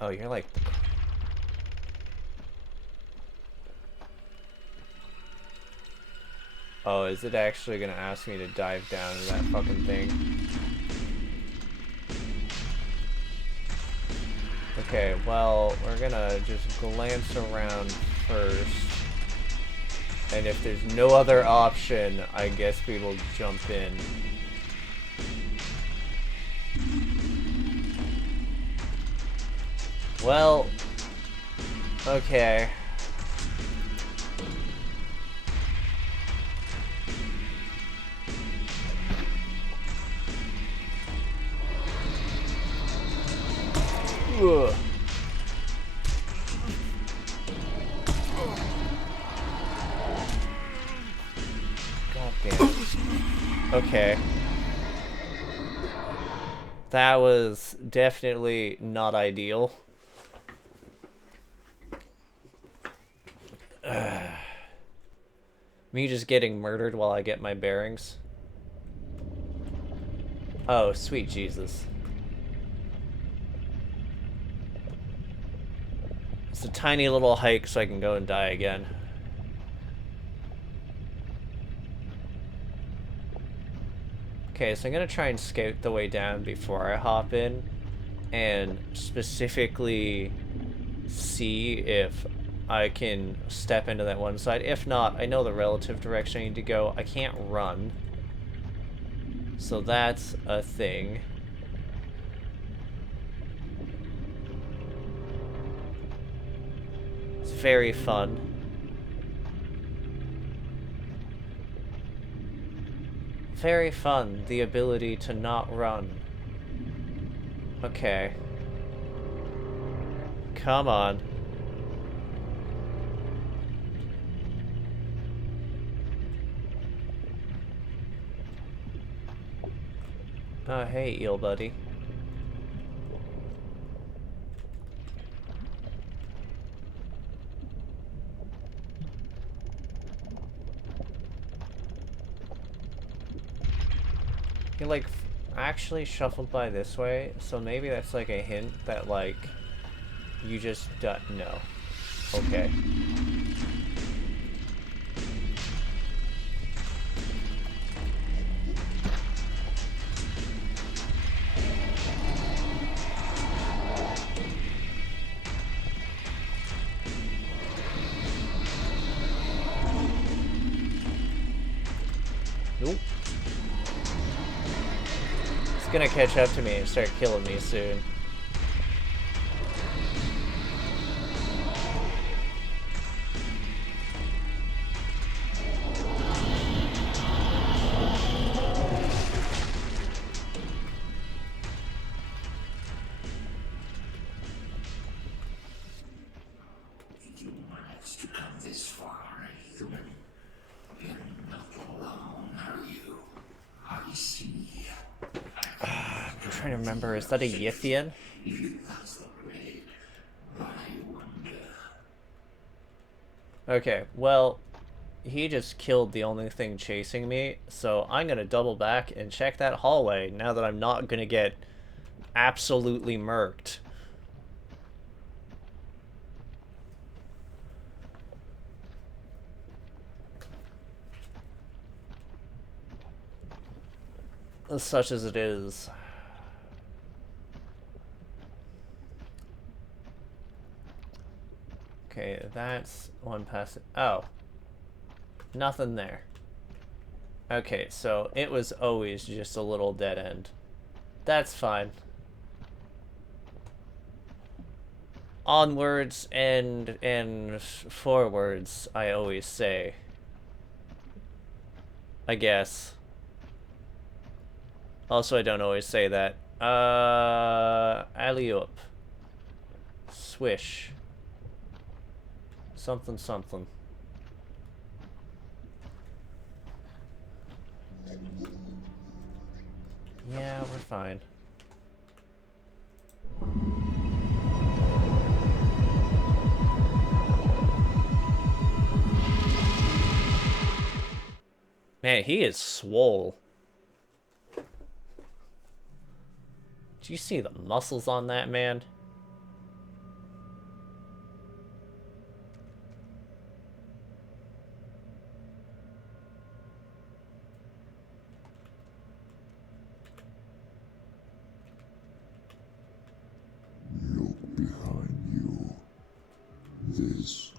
Oh, you're like... Oh, is it actually gonna ask me to dive down to that fucking thing? Okay, well, we're gonna just glance around first. And if there's no other option, I guess we will jump in. Well, okay. Ugh. Okay. That was definitely not ideal. Me just getting murdered while I get my bearings. Oh, sweet Jesus. It's a tiny little hike so I can go and die again. Okay, so I'm gonna try and scout the way down before I hop in and specifically see if I can step into that one side. If not, I know the relative direction I need to go. I can't run. So that's a thing. It's very fun. Very fun, the ability to not run. Okay. Come on. Oh, hey, eel buddy. He, like, actually shuffled by this way, so maybe that's, like, a hint that, like, you just no. Okay. Nope. It's gonna catch up to me and start killing me soon. You managed to come this far, human. You're not alone, are you? I see. I'm trying to remember, is that a Yithian? If that's the raid, I wonder. Okay, well, he just killed the only thing chasing me, so I'm gonna double back and check that hallway now that I'm not gonna get absolutely murked. Such as it is. Okay, that's one past it. Oh. Nothing there. Okay, so it was always just a little dead end. That's fine. Onwards and forwards, I always say. I guess. Also, I don't always say that. Alley-oop. Swish. Something, something. Yeah, we're fine. Man, he is swole. Do you see the muscles on that man? Look behind you. This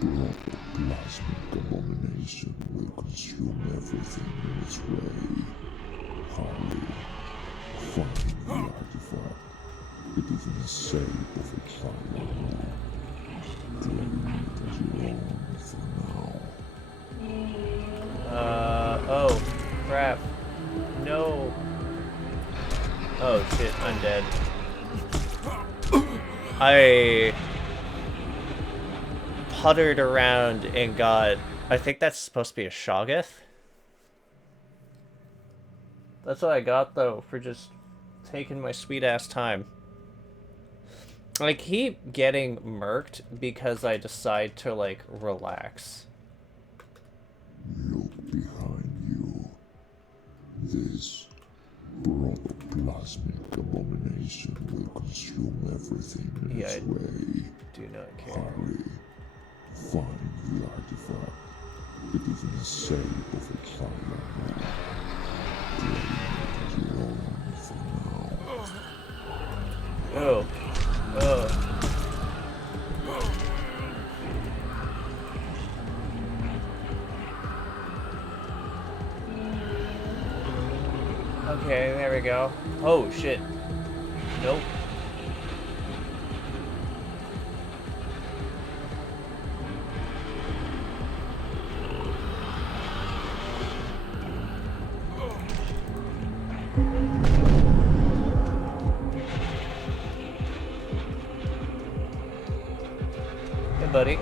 protoplasmic abomination will consume everything in its way. Hurry. Find the artifact. It is in the shape of a child. Claim it as your own for now. Oh, crap. No. Oh, shit, I'm dead. I puttered around and got... I think that's supposed to be a Shoggoth? That's what I got, though, for just taking my sweet-ass time. I keep getting murked because I decide to, like, relax. Look behind you. This protoplasmic abomination will consume everything in its way. Do not care. Hurry. Find the artifact. It is in the shape of a child. Claim it your own for now. Oh. Oh. Okay, there we go. Oh, shit. Nope. Hey, buddy.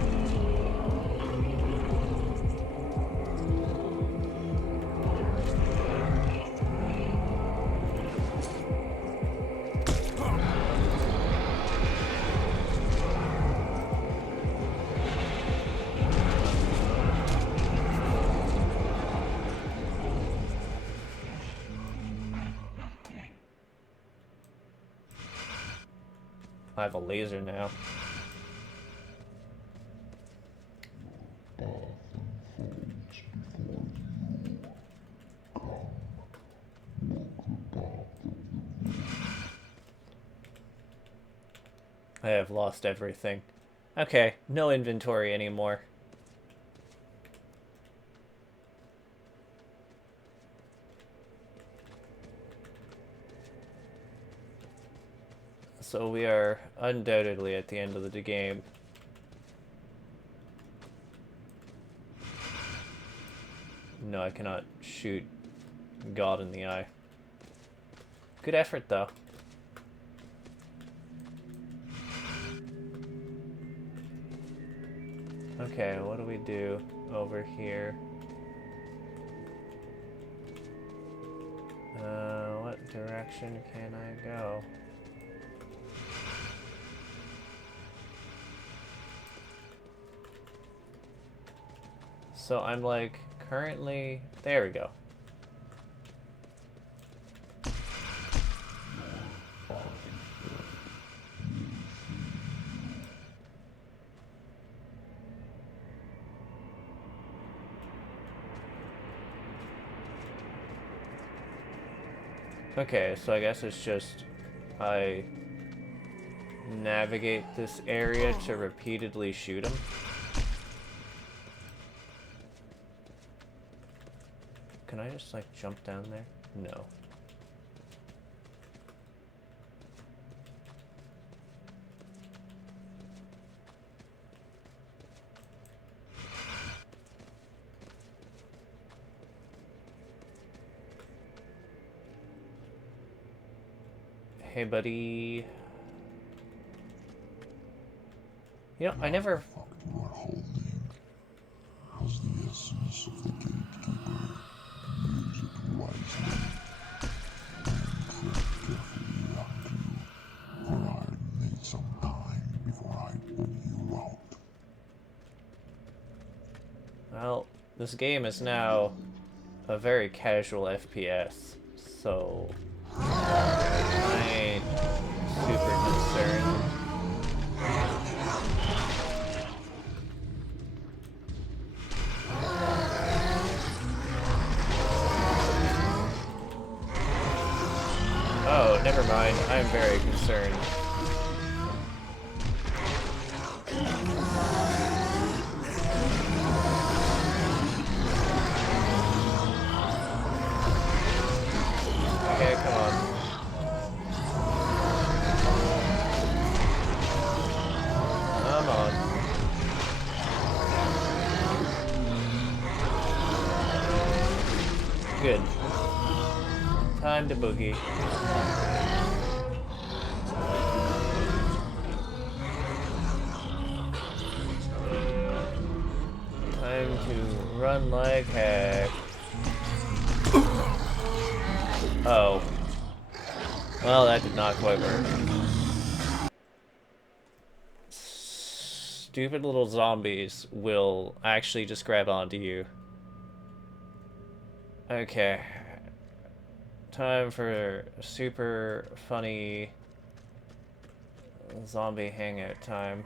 I have a laser now. I have lost everything. Okay, no inventory anymore. So we are undoubtedly at the end of the game. No, I cannot shoot God in the eye. Good effort, though. Okay, what do we do over here? What direction can I go? So I'm like currently, there we go. Okay, so I guess it's just I navigate this area to repeatedly shoot him. Can I just like jump down there? No. Hey, buddy. You know, I never... You are holding was the essence of the gatekeeper. Use it wisely. And tread carefully around you, for I need some time before I pull you out. Well, this game is now a very casual FPS, so I ain't super concerned. Oh, never mind. I'm very concerned. Okay, come on. Come on. Good. Time to boogie. Time to run like heck. Oh. Well, that did not quite work. Stupid little zombies will actually just grab onto you. Okay. Time for super funny zombie hangout time.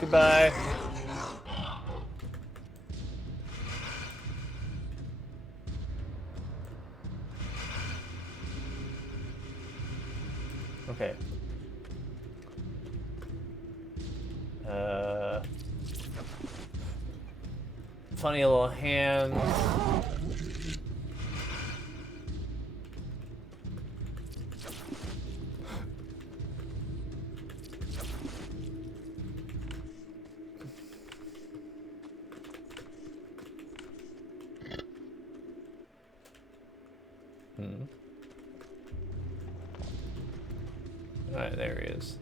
Goodbye. Okay. Funny little hands. Alright, there he is.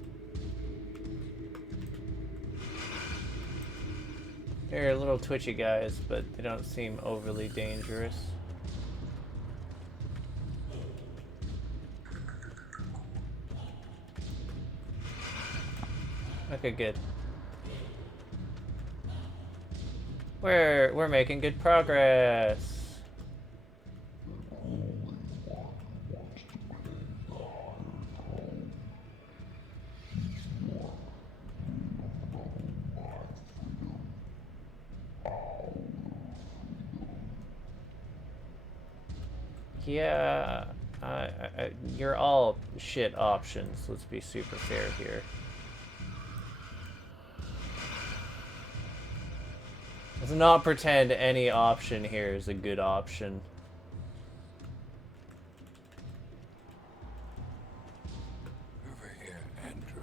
They're little twitchy guys, but they don't seem overly dangerous. Okay, good. We're making good progress. Yeah, you're all shit options. Let's be super fair here. Let's not pretend any option here is a good option. Over here, Andrew.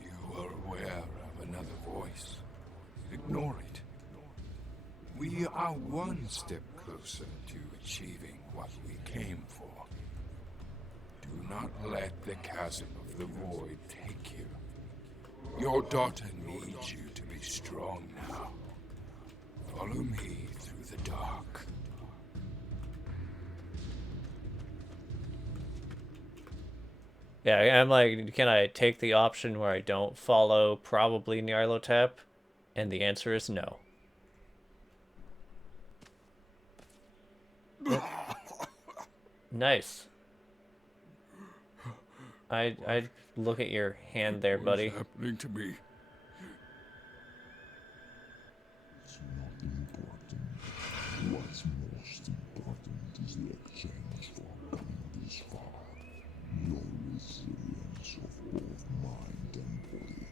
You are aware of another voice. Ignore it. We are one step closer to achieving what we came for. Do not let the chasm of the void take you. Your daughter needs you to be strong now. Follow me through the dark. Yeah, I'm like, can I take the option where I don't follow probably Nyarlathotep? And the answer is no. Nice. I look at your hand there, buddy. What is happening to me? It's not important. What's most important is the exchange for coming this far. Your resilience of both mind and body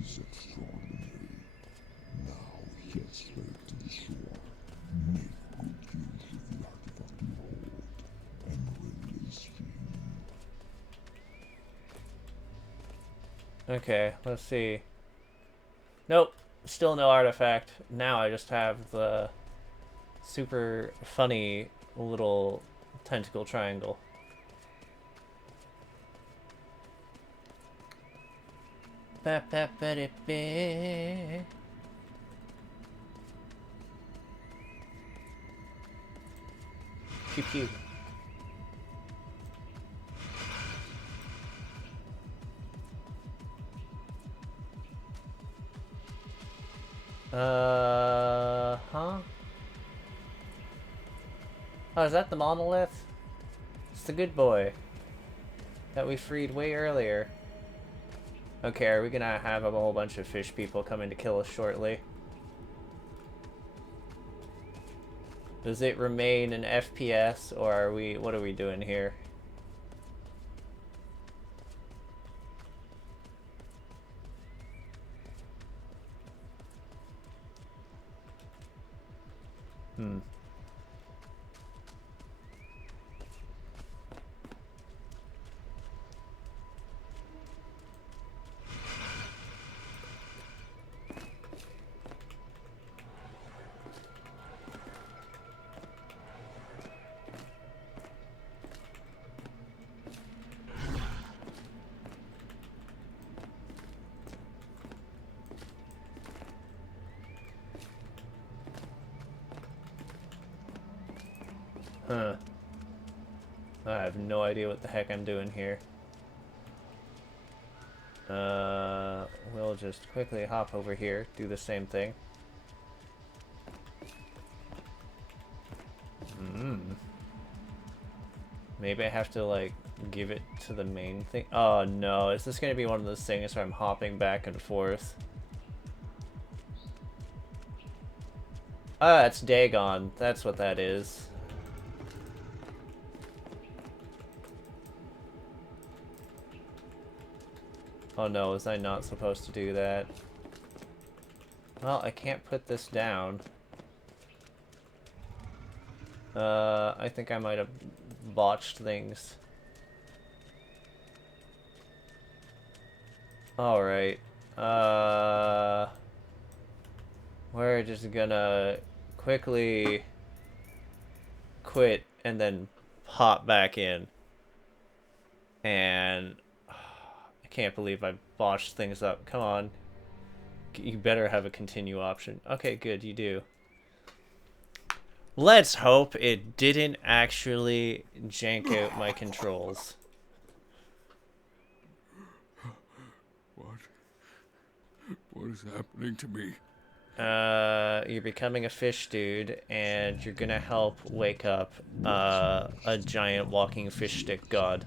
is extraordinary. Now head straight to the shore. Make good use of the artifact you hold and release him. Okay, let's see. Nope, still no artifact. Now I just have the super funny little tentacle triangle. Ba ba ba da ba. Pew pew. Huh? Oh, is that the monolith? It's the good boy that we freed way earlier. Okay, are we gonna have a whole bunch of fish people coming to kill us shortly? Does it remain an FPS, or are we... what are we doing here? Hmm. Huh. I have no idea what the heck I'm doing here. We'll just quickly hop over here, do the same thing. Maybe I have to, like, give it to the main thing. Oh no, is this gonna be one of those things where I'm hopping back and forth? Ah, it's Dagon. That's what that is. Oh no, was I not supposed to do that? Well, I can't put this down. I think I might have botched things. Alright. We're just gonna quickly quit and then hop back in. And I can't believe I botched things up. Come on. You better have a continue option. Okay, good, you do. Let's hope it didn't actually jank out my controls. What is happening to me? You're becoming a fish dude, and you're gonna help wake up a giant walking fish stick god.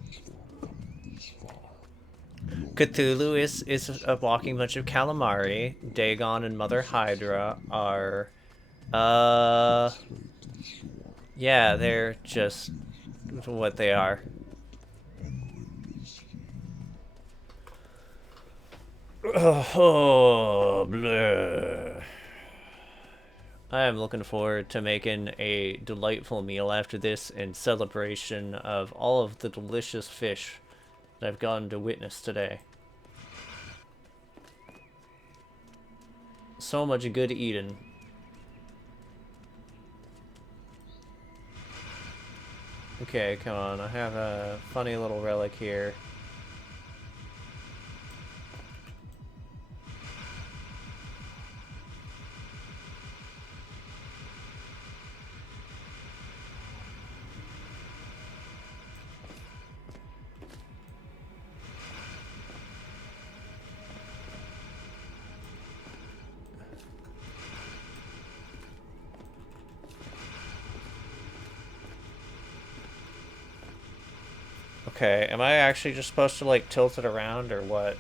Cthulhu is a walking bunch of calamari. Dagon and Mother Hydra are, yeah, they're just what they are. Oh, bleh. I am looking forward to making a delightful meal after this in celebration of all of the delicious fish that I've gotten to witness today. So much good eating. Okay, come on. I have a funny little relic here. Okay, am I actually just supposed to, like, tilt it around, or what?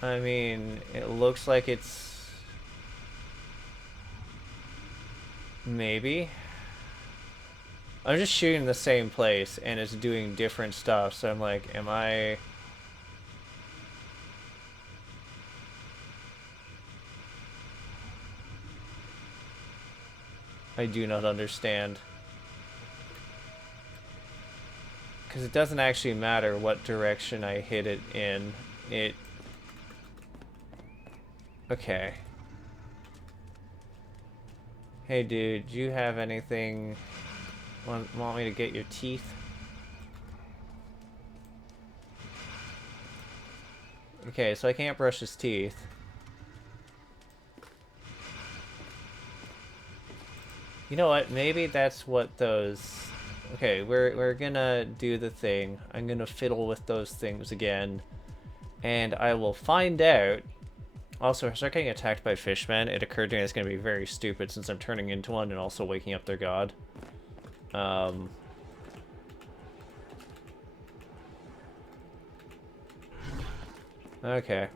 I mean, it looks like it's... maybe? I'm just shooting the same place, and it's doing different stuff, so I'm like, am I... I do not understand. Because it doesn't actually matter what direction I hit it in. It... okay. Hey dude, do you have anything... want me to get your teeth? Okay, so I can't brush his teeth. You know what, maybe that's what those... okay, we're gonna do the thing. I'm gonna fiddle with those things again. And I will find out Also, if I start getting attacked by fishmen, it occurred to me it's going to be very stupid since I'm turning into one and also waking up their god. Okay.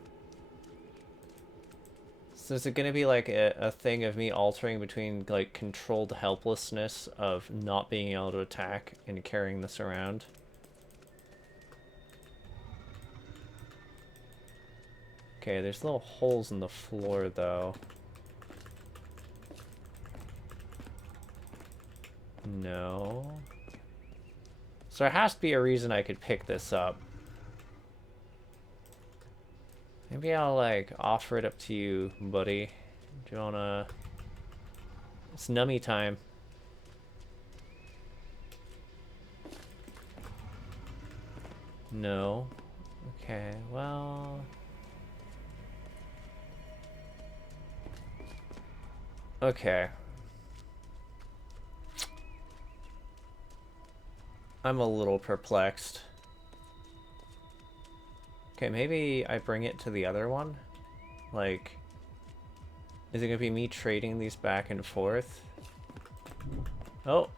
So is it going to be like a thing of me altering between like controlled helplessness of not being able to attack and carrying this around? Okay, there's little holes in the floor though. No. So there has to be a reason I could pick this up. Maybe I'll, like, offer it up to you, buddy. Do you wanna... It's nummy time. No. Okay, well... Okay. I'm a little perplexed. Okay, maybe I bring it to the other one? Like, is it gonna be me trading these back and forth? Oh!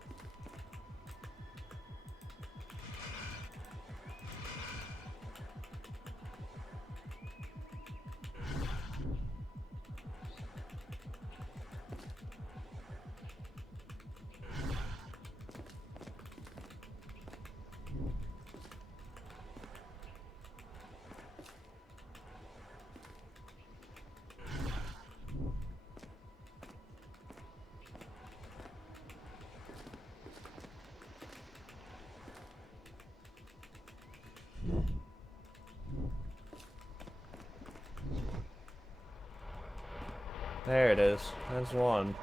There it is. That's one.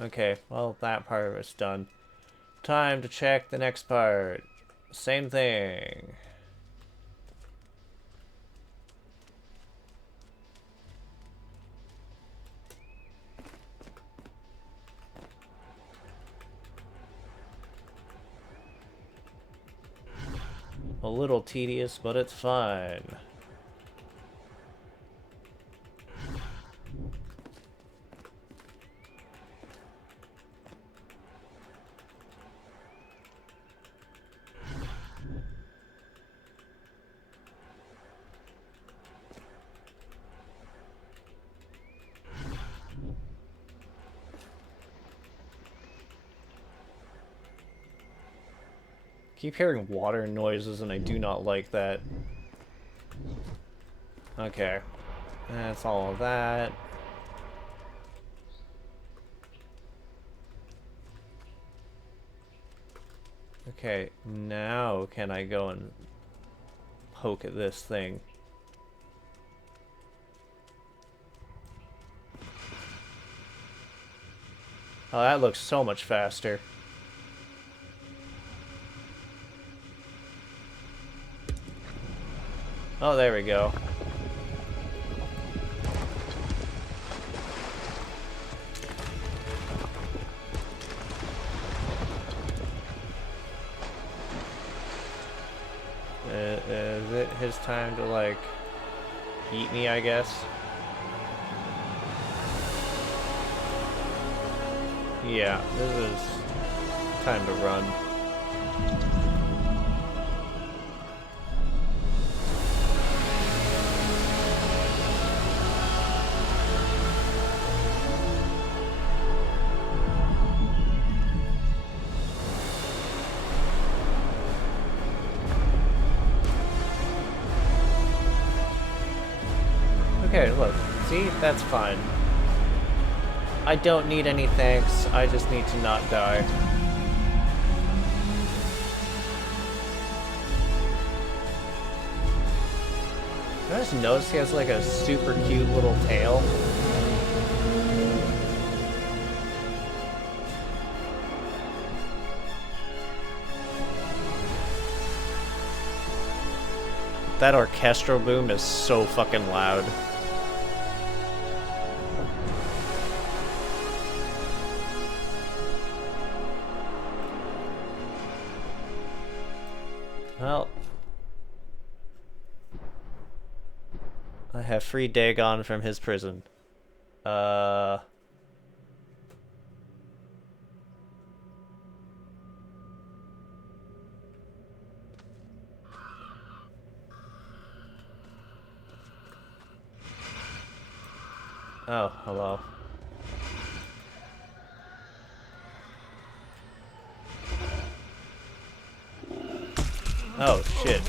Okay, well, that part was done. Time to check the next part. Same thing. A little tedious, but it's fine. Keep hearing water noises and I do not like that. Okay. That's all of that. Okay, now can I go and poke at this thing? Oh, that looks so much faster. Oh, there we go. Is it his time to, like, eat me, I guess? Yeah, this is time to run. Okay, look. See? That's fine. I don't need any thanks. I just need to not die. I just noticed he has like a super cute little tail. That orchestral boom is so fucking loud. Well, I have freed Dagon from his prison. Oh, hello. Oh, shit.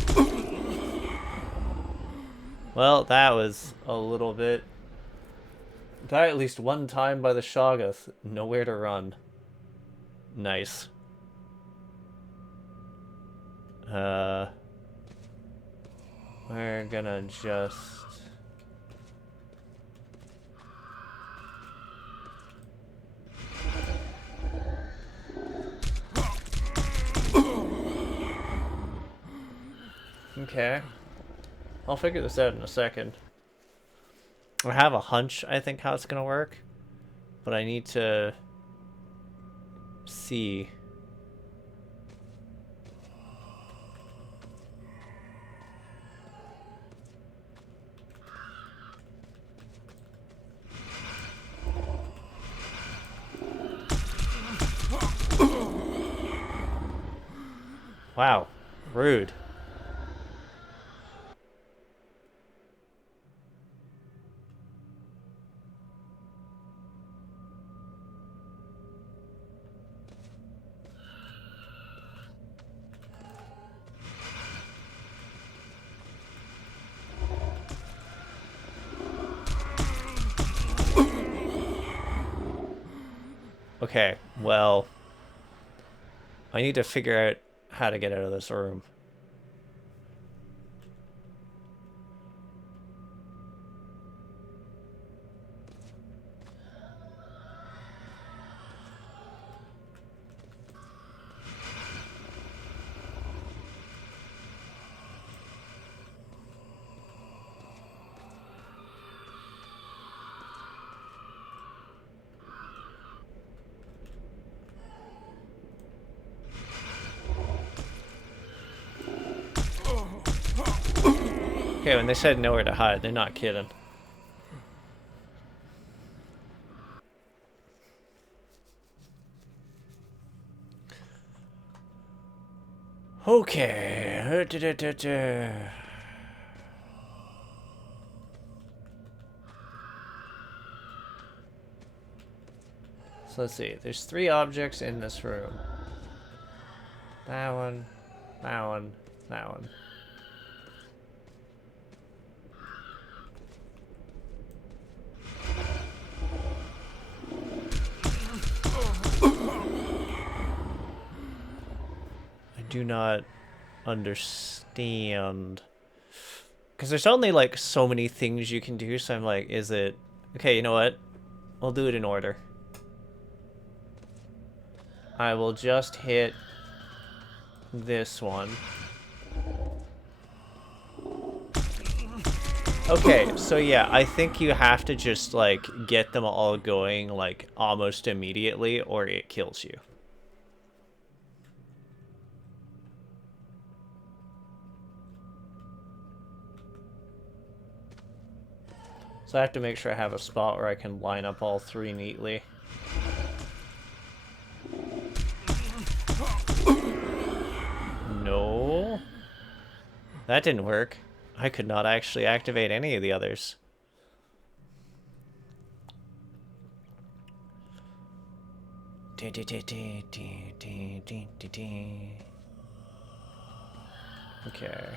Well, that was a little bit... Die at least one time by the Shoggoth. Nowhere to run. Nice. We're gonna just... Okay. I'll figure this out in a second. I have a hunch, I think, how it's gonna work. But I need to... see. Wow. Rude. Okay, well... I need to figure out how to get out of this room. Okay, when they said nowhere to hide, they're not kidding. Okay. So let's see. There's 3 objects in this room. That one, that one, that one. I do not understand. Because there's only like so many things you can do, so I'm like, is it... Okay, you know what? I'll do it in order. I will just hit this one. Okay, so yeah, I think you have to just like get them all going like almost immediately or it kills you. So I have to make sure I have a spot where I can line up all 3 neatly. No. That didn't work. I could not actually activate any of the others. Okay.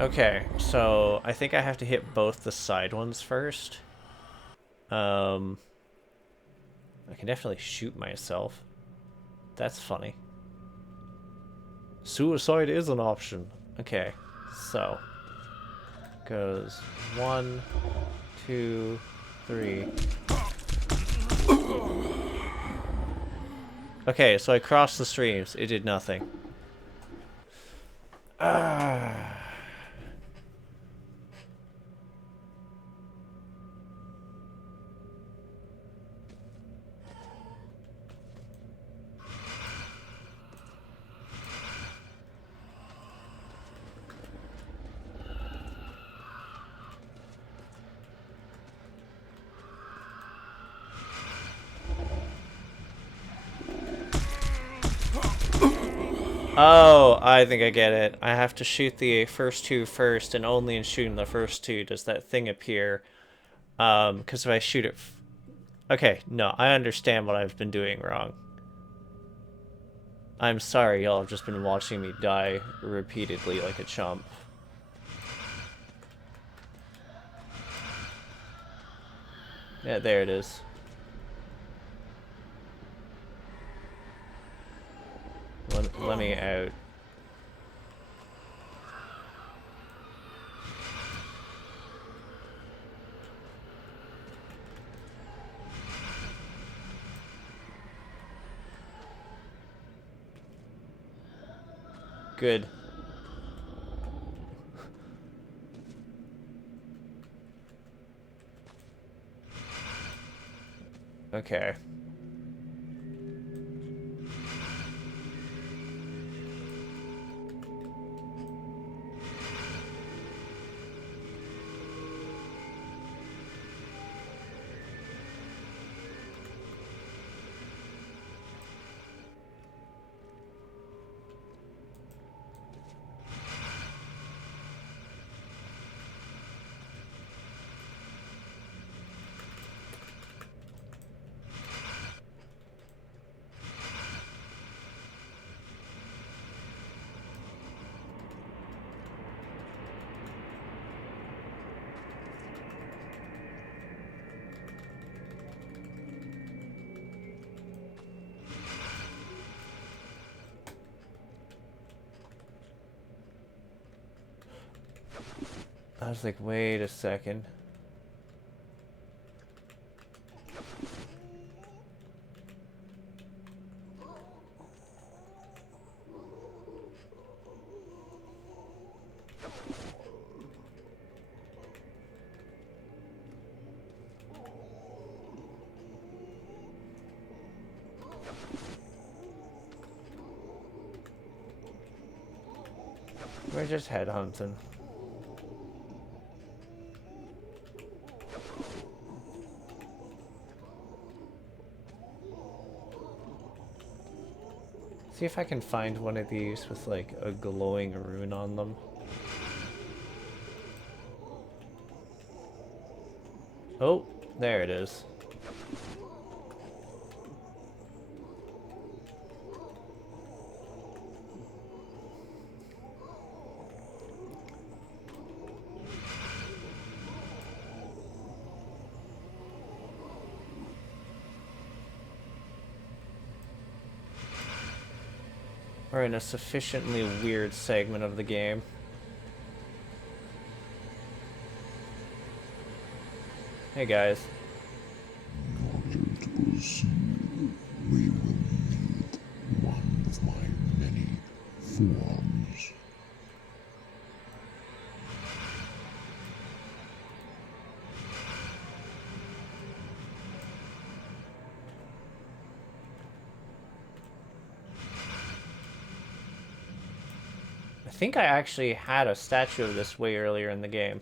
Okay, so I think I have to hit both the side ones first. I can definitely shoot myself. That's funny. Suicide is an option. Okay, so goes 1, 2, 3. Okay, so I crossed the streams. It did nothing. Oh, I think I get it. I have to shoot the first two first, and only in shooting the first two does that thing appear. Because if I shoot it... Okay, no, I understand what I've been doing wrong. I'm sorry, y'all have just been watching me die repeatedly like a chump. Yeah, there it is. Let me out. Good. Okay. I was like, wait a second. We're just headhunting. See if I can find one of these with like a glowing rune on them. Oh, there it is. We're in a sufficiently weird segment of the game. Hey guys. In order to proceed, we will need one of my many forms. I think I actually had a statue of this way earlier in the game.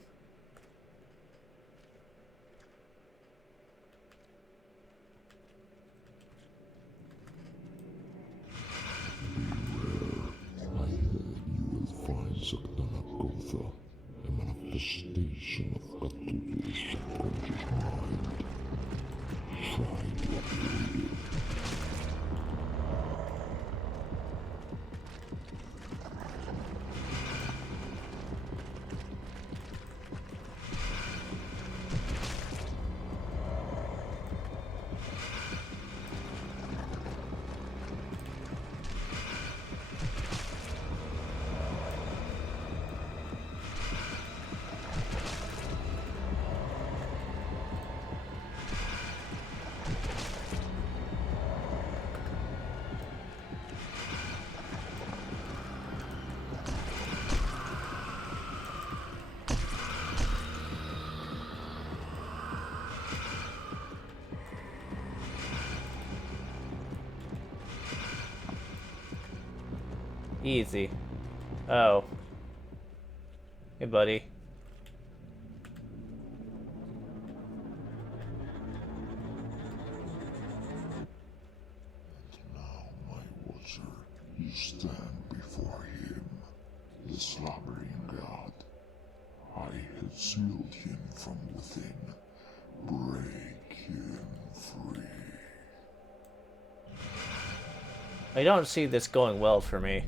I heard you will find Sakdanagotha, a manifestation of Cthulhu's subconscious mind. Try to avoid it. Easy. Oh. Hey, buddy. Now, my watcher, you stand before I don't see this going well for me.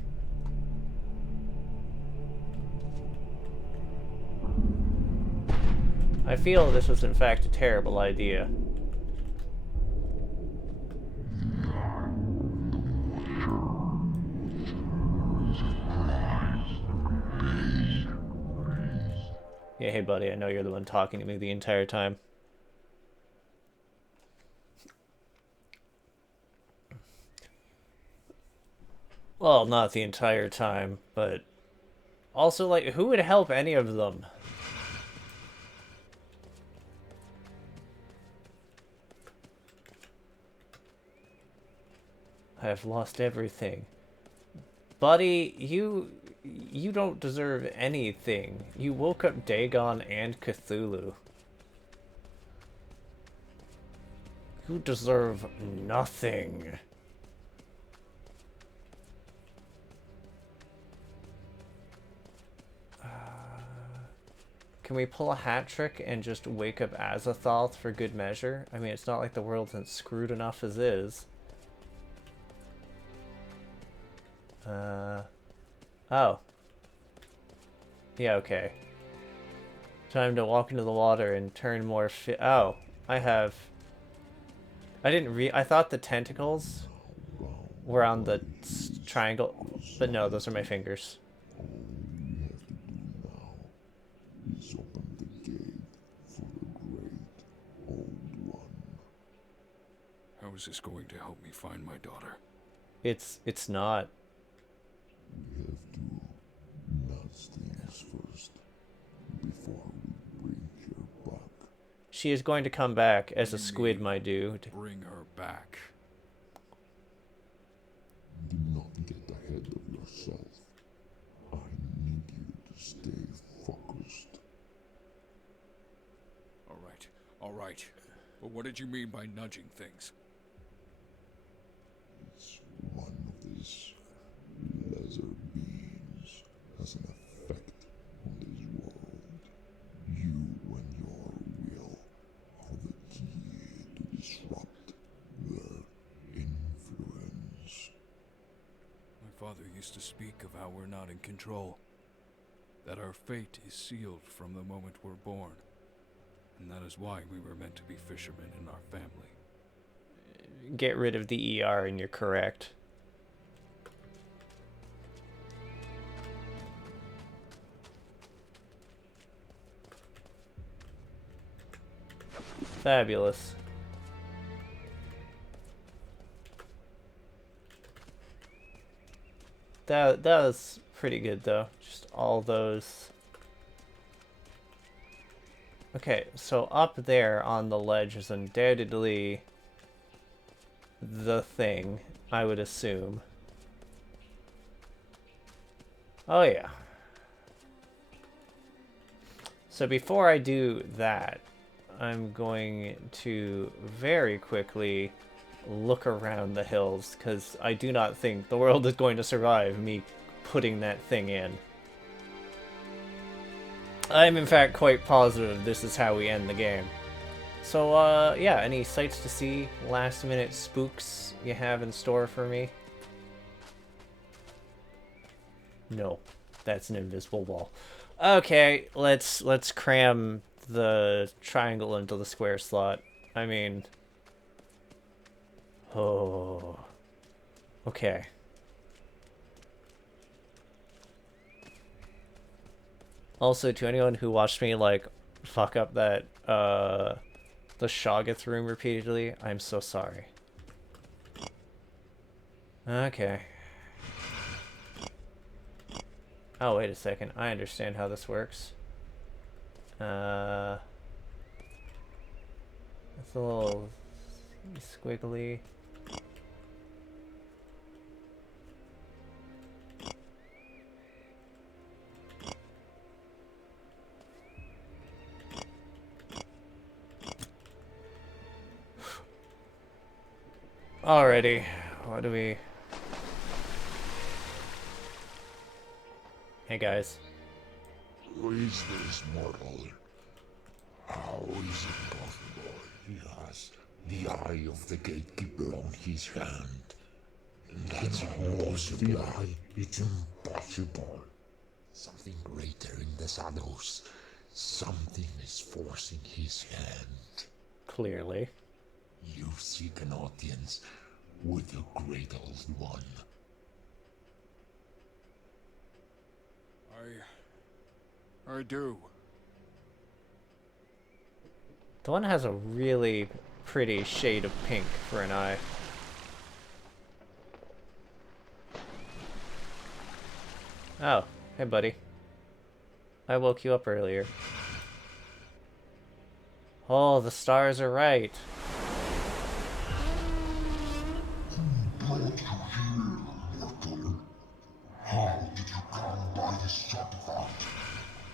I feel this was in fact a terrible idea. Yeah, hey buddy, I know you're the one talking to me the entire time. Well, not the entire time, but also, like, who would help any of them? I have lost everything. Buddy, you don't deserve anything. You woke up Dagon and Cthulhu. You deserve nothing. Can we pull a hat trick and just wake up Azathoth for good measure? I mean, it's not like the world isn't screwed enough as is. Oh. Yeah, okay. Time to walk into the water and turn more oh, I thought the tentacles were on the triangle, but no, those are my fingers. Is open the gate for the great old one. How is this going to help me find my daughter? It's not. We have to nudge things first before we bring her back. She is going to come back as a squid, my dude. Bring her back. Do not get ahead of yourself. I need you to stay focused. All right. But what did you mean by nudging things? It's one of these lesser beings has an effect on this world. You and your will are the key to disrupt their influence. My father used to speak of how we're not in control. That our fate is sealed from the moment we're born. And that is why we were meant to be fishermen in our family. Get rid of the ER and you're correct. Fabulous. That was pretty good though. Just all those. Okay, so up there on the ledge is undoubtedly the thing, I would assume. Oh yeah. So before I do that, I'm going to very quickly look around the hills, because I do not think the world is going to survive me putting that thing in. I'm in fact quite positive this is how we end the game. So, yeah, any sights to see, last minute spooks you have in store for me? No, that's an invisible wall. Okay, let's cram the triangle into the square slot. I mean, oh, okay. Also, to anyone who watched me, like, fuck up that, the Shoggoth room repeatedly, I'm so sorry. Okay. Oh, wait a second. I understand how this works. It's a little squiggly. Alrighty, what do we... Hey guys. Who is this mortal? How is it possible he has the eye of the gatekeeper on his hand? That's horse fly. It's impossible. Something greater in the shadows. Something is forcing his hand. Clearly. You seek an audience with the Great Old One. I do. The one has a really pretty shade of pink for an eye. Oh, hey buddy. I woke you up earlier. Oh, the stars are right. Brought you here, mortal. How did you come by this artifact?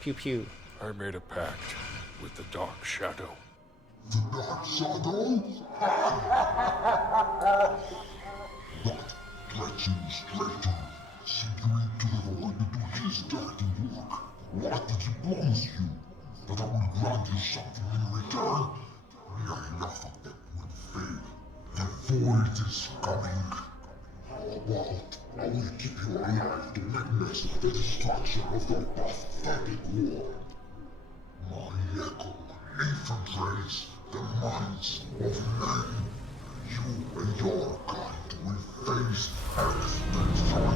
Pew pew. I made a pact with the Dark Shadow. The Dark Shadow? That treacherous traitor sent you into the void to do his dirty work. What did he promise you? That I will grant you something in return? Enough of that will fail. The void is coming. How about I will keep you alive to witness the destruction of the pathetic war? My echo infiltrates the minds of men. You and your kind will face extinction.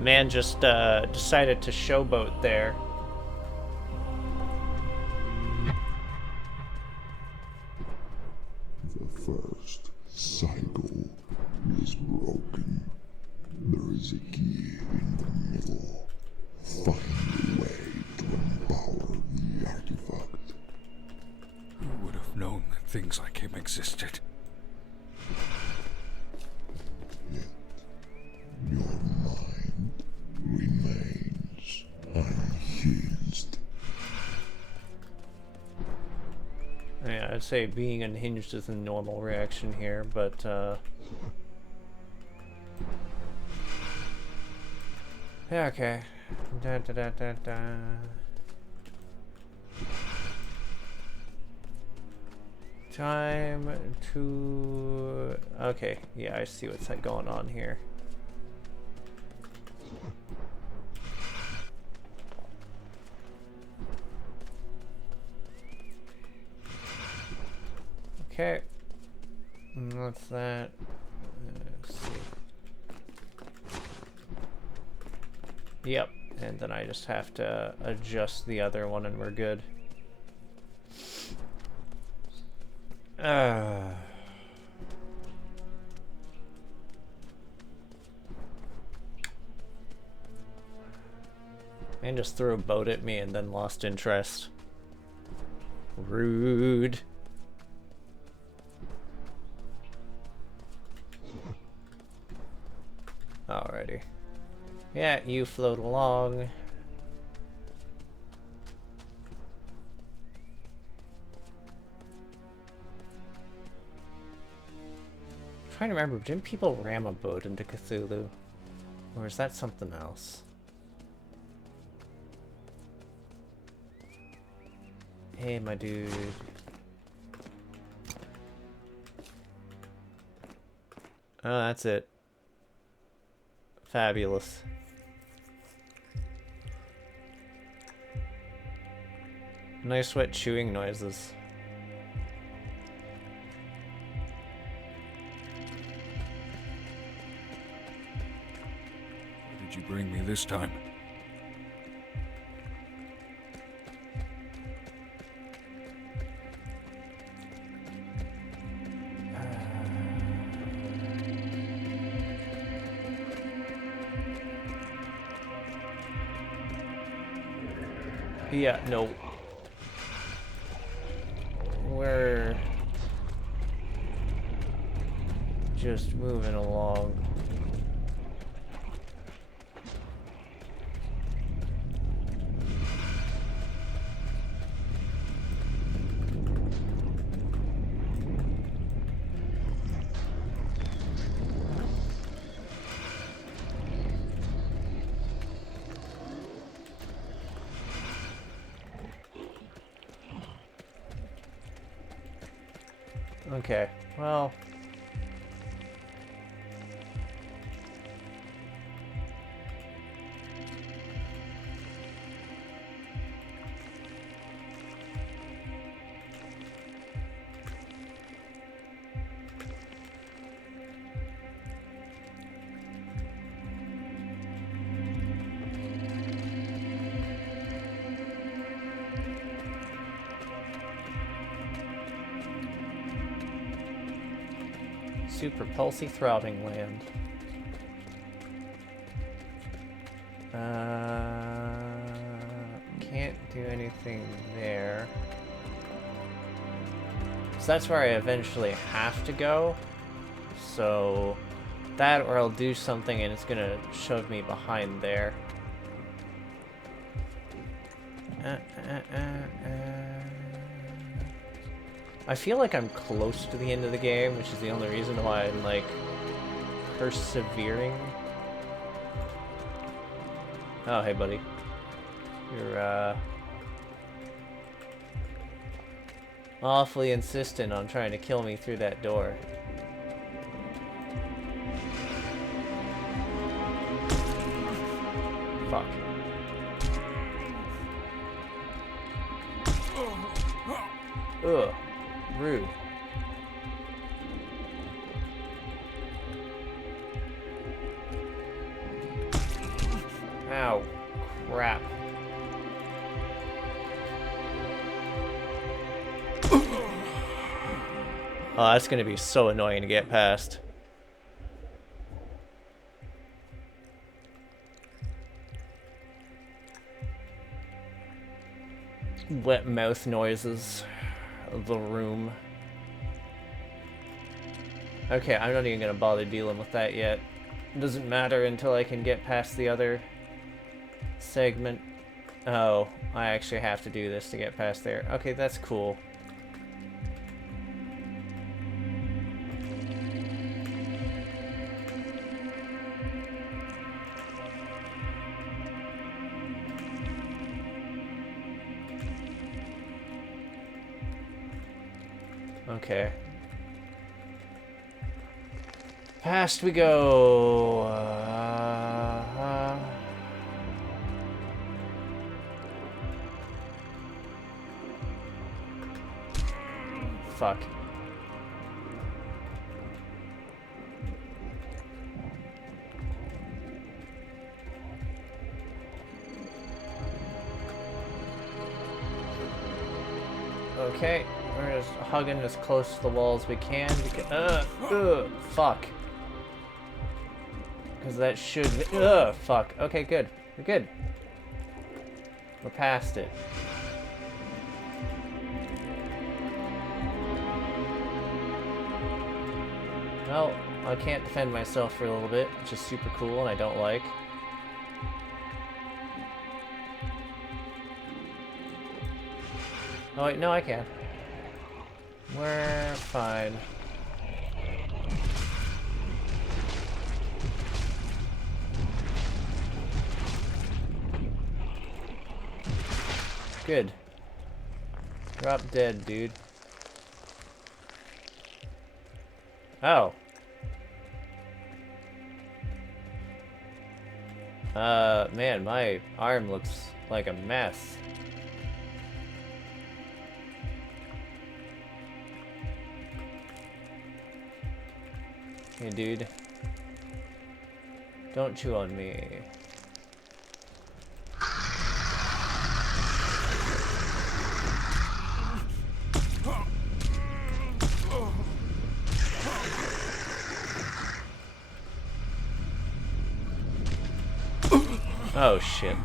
Man just decided to showboat there. The first cycle is broken. There is a key in the middle. Find a way to empower the artifact. Who would have known that things like him existed? Yet, your mind remains unhinged. Yeah, I'd say being unhinged is a normal reaction here, but yeah, okay. Da, da, da, da, da. Time to... Okay, yeah, I see what's going on here. Okay. What's that? Let's see. Yep, and then I just have to adjust the other one and we're good. Man just threw a boat at me and then lost interest. Rude. Alrighty. Yeah, you float along. I'm trying to remember, didn't people ram a boat into Cthulhu? Or is that something else? Hey, my dude. Oh, that's it. Fabulous. Nice wet chewing noises. What did you bring me this time? Yeah, no. We're just moving along. Okay, well... Super pulsy throbbing land. Can't do anything there. So that's where I eventually have to go. So that, or I'll do something and it's gonna shove me behind there. I feel like I'm close to the end of the game, which is the only reason why I'm, like, persevering. Oh, hey, buddy. You're, awfully insistent on trying to kill me through that door. Fuck. Ugh. Rude. Ow. Crap. Oh, that's gonna be so annoying to get past. Wet mouth noises of the room. Okay, I'm not even gonna bother dealing with that yet. It doesn't matter until I can get past the other segment. Oh, I actually have to do this to get past there. Okay, that's cool. Okay. Past we go. Fuck. Okay. We're just hugging as close to the wall as we can. Fuck. Because that should be, fuck. Okay, good. We're good. We're past it. Well, I can't defend myself for a little bit, which is super cool and I don't like. Oh wait, no I can. We're fine. Good. Drop dead, dude. Oh. Man, my arm looks like a mess. Hey, dude. Don't chew on me. Oh shit.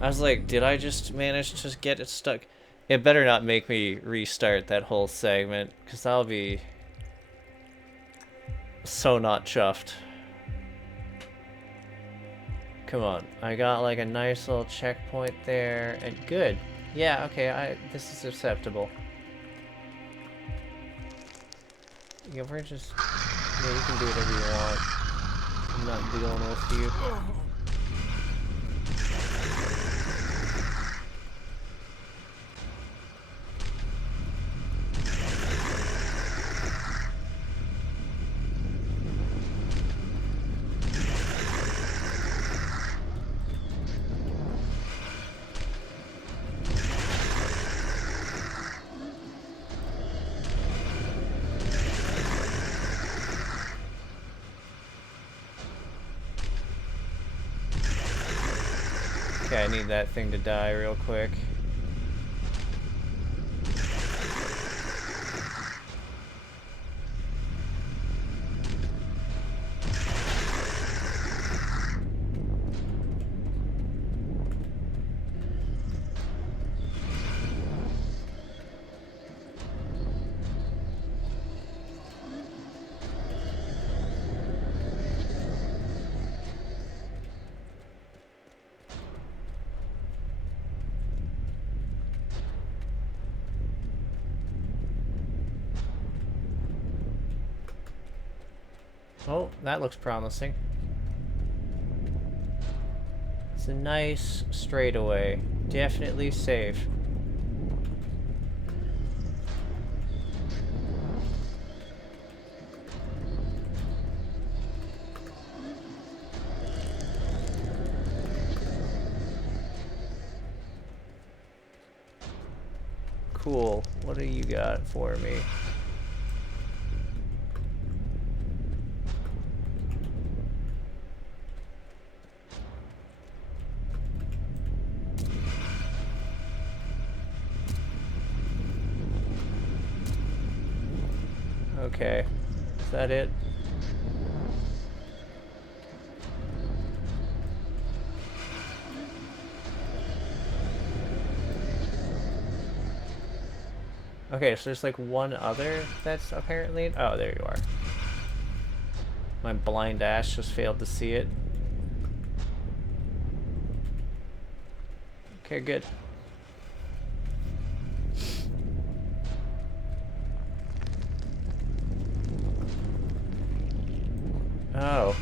I was like, did I just manage to get it stuck? It better not make me restart that whole segment, because that'll be so not chuffed. Come on. I got like a nice little checkpoint there, and good. Yeah, okay, this is acceptable. Yeah, we're just... Yeah, you can do whatever you want. I'm not dealing with you. Okay, I need that thing to die real quick. Oh, that looks promising. It's a nice straightaway. Definitely safe. Cool. What do you got for me? Okay. Is that it? Okay, so there's like one other that's apparently... Oh, there you are. My blind ass just failed to see it. Okay, good. Oh.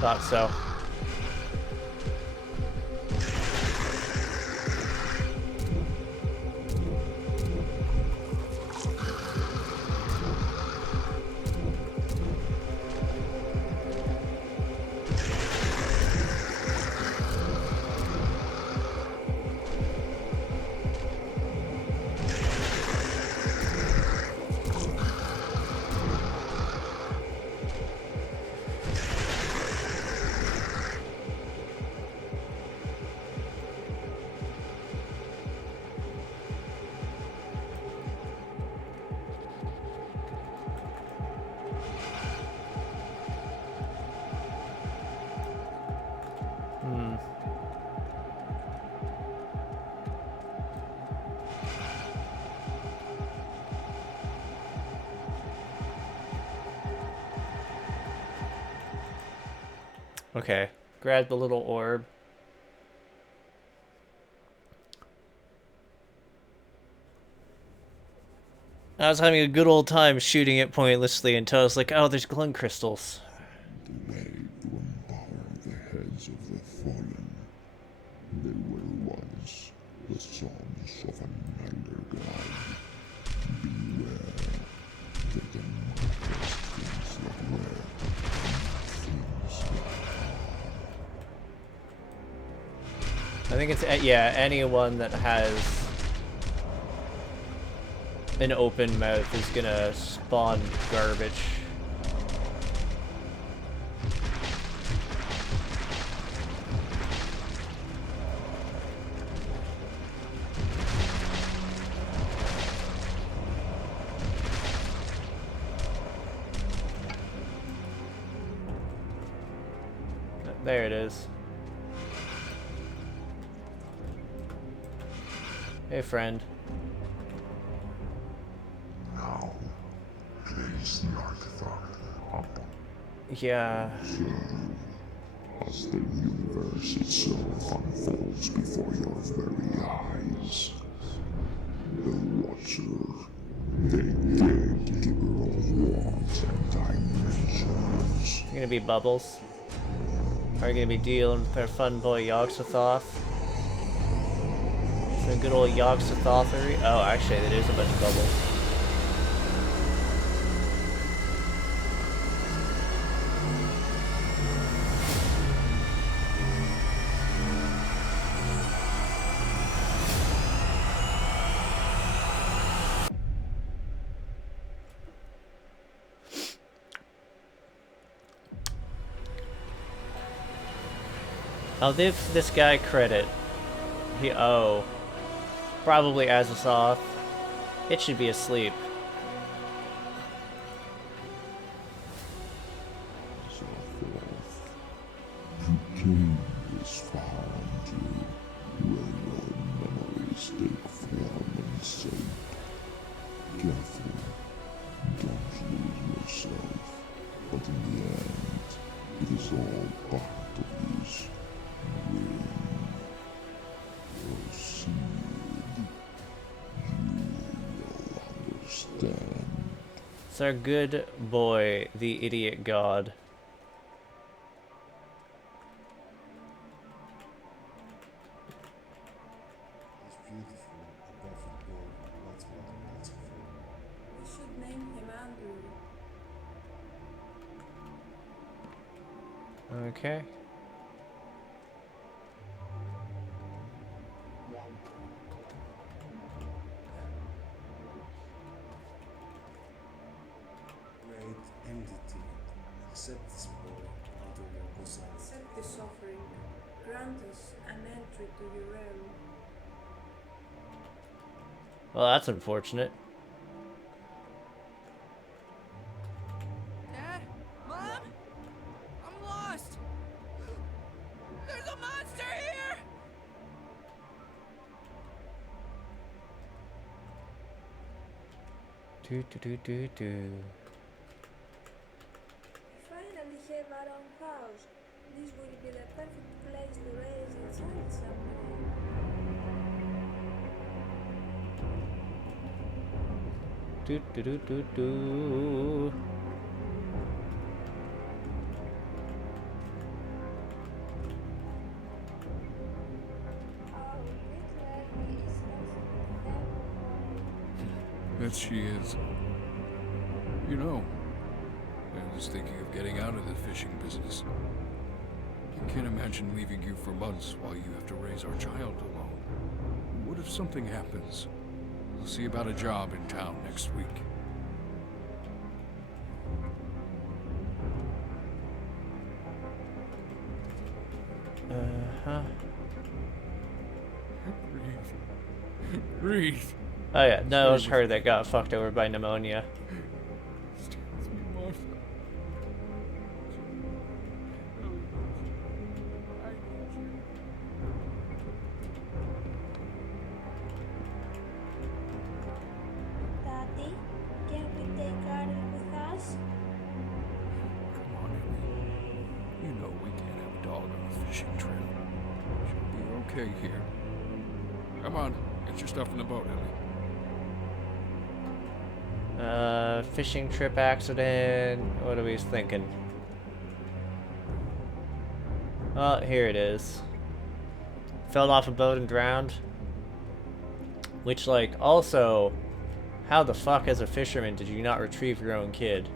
Thought so. Okay, grab the little orb. I was having a good old time shooting it pointlessly until I was like, oh, there's glowing crystals. The way to empower the heads of the fallen. They were once the sons of an elder god. Beware that the manifest things that were, and things that I think it's, yeah, anyone that has an open mouth is gonna spawn garbage. There it is. Hey, friend. now place the artifact upon Yeah. So, as the universe itself unfolds before your very eyes, the Watcher, they gatekeeper of worlds and dimensions. You're gonna be Bubbles. Are you gonna be dealing with our fun boy Yogg-Sothoth? Some good old Yogg-Sothothery? Oh, actually, that is a bunch of bubbles. I'll give this guy credit. Probably Azasoth. It should be asleep. So forth, you came this far unto where your memories take form and shape. Careful, don't lose yourself, but in the end, it is all part of this dream. Proceed. You will understand. It's our good boy, the idiot god. He's beautiful, a perfect boy, what's more than ask for? We should name him Andrew. Okay. Great entity, accept this boy out of your bosom. Accept this offering. Grant us an entry to your realm. Well, that's unfortunate. Dad? Mom? I'm lost! There's a monster here! Do. We finally have our own house. This will be the perfect place to raise a child someday. Do. Oh, literally is everywhere. That she is. You know, I was thinking of getting out of the fishing business. I can't imagine leaving you for months while you have to raise our child alone. What if something happens? We'll see about a job in town next week. Uh-huh. Breathe. Breathe. Oh yeah, no, it was her that got fucked over by pneumonia. Stay with me, Martha. I need you. Daddy, can we take Aaron with us? Come on, Ellie. You know we can't have a dog on a fishing trip. She'll be okay here. Come on, get your stuff in the boat, Ellie. Fishing trip accident. What are we thinking? Oh, here it is. Fell off a boat and drowned. Which, like, also, how the fuck as a fisherman did you not retrieve your own kid?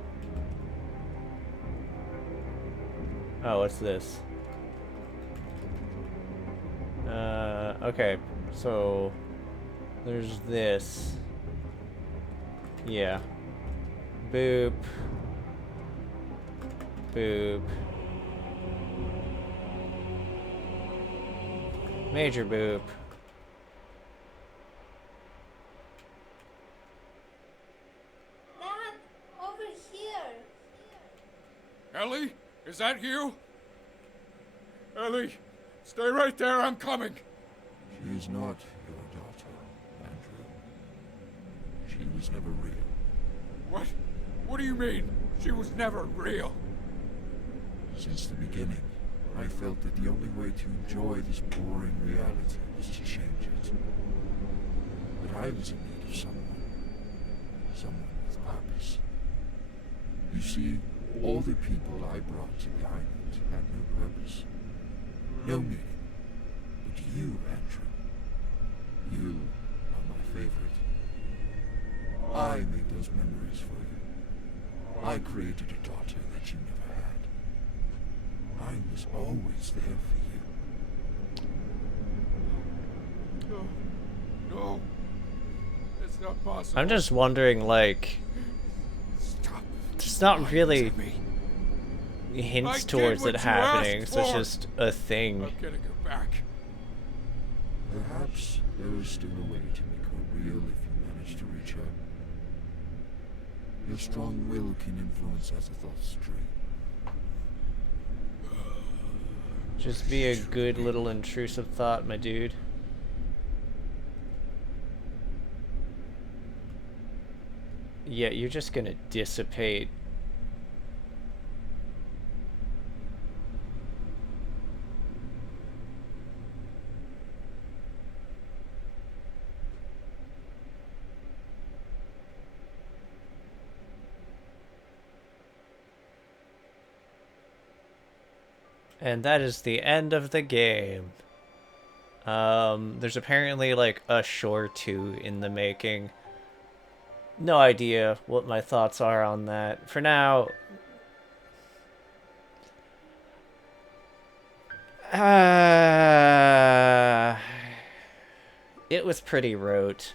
Oh, what's this? Okay, so there's this. Yeah. Boop. Boop. Major boop. Dad, over here. Ellie, is that you? Ellie, stay right there, I'm coming. She is not your daughter, Andrew. She was never real. What? What do you mean? She was never real. Since the beginning, I felt that the only way to enjoy this boring reality was to change it. But I was in need of someone with purpose. You see, all the people I brought to the island had no purpose, no meaning. But you, Andrew, you are my favorite. I made those memories for you. I created a daughter that you never had. I was always there for you. No. It's not possible. I'm just wondering, like, Stop. there's not really To me. hints I did towards what it you happening, asked so it's for. just a thing. I'm getting her back. Perhaps there is still a way to make her real if you manage to reach her. Your strong will can influence as a thought stream. Just be a good little intrusive thought, my dude. Yeah, you're just gonna dissipate. And that is the end of the game. There's apparently like a shore 2 in the making. No idea what my thoughts are on that. For now, it was pretty rote.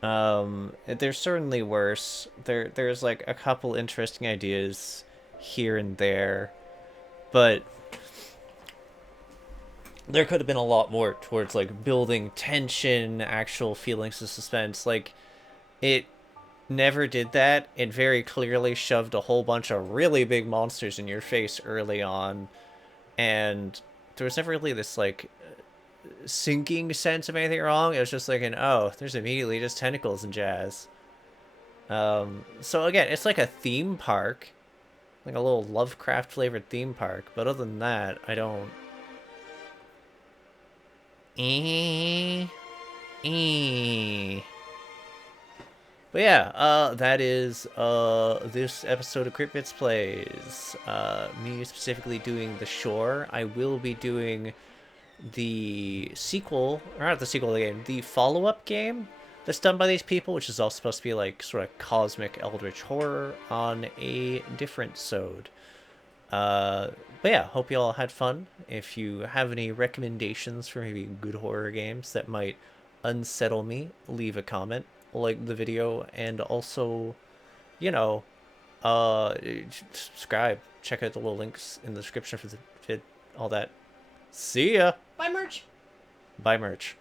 There's certainly worse. There's like a couple interesting ideas here and there, but there could have been a lot more towards like building tension, actual feelings of suspense. Like, it never did that. It very clearly shoved a whole bunch of really big monsters in your face early on, and there was never really this like sinking sense of anything wrong. It was just like oh, there's immediately just tentacles and jazz. So again, it's like a theme park, like a little Lovecraft flavored theme park, but other than that, I don't. But yeah, that is this episode of Crypt Bits Plays. Me specifically doing The Shore. I will be doing the sequel, or not the sequel of the game, the follow-up game that's done by these people, which is all supposed to be like sort of cosmic eldritch horror on a different sode. But yeah, hope you all had fun. If you have any recommendations for maybe good horror games that might unsettle me, leave a comment, like the video, and also, you know, subscribe. Check out the little links in the description for the vid, all that. See ya! Bye, merch. Bye, merch.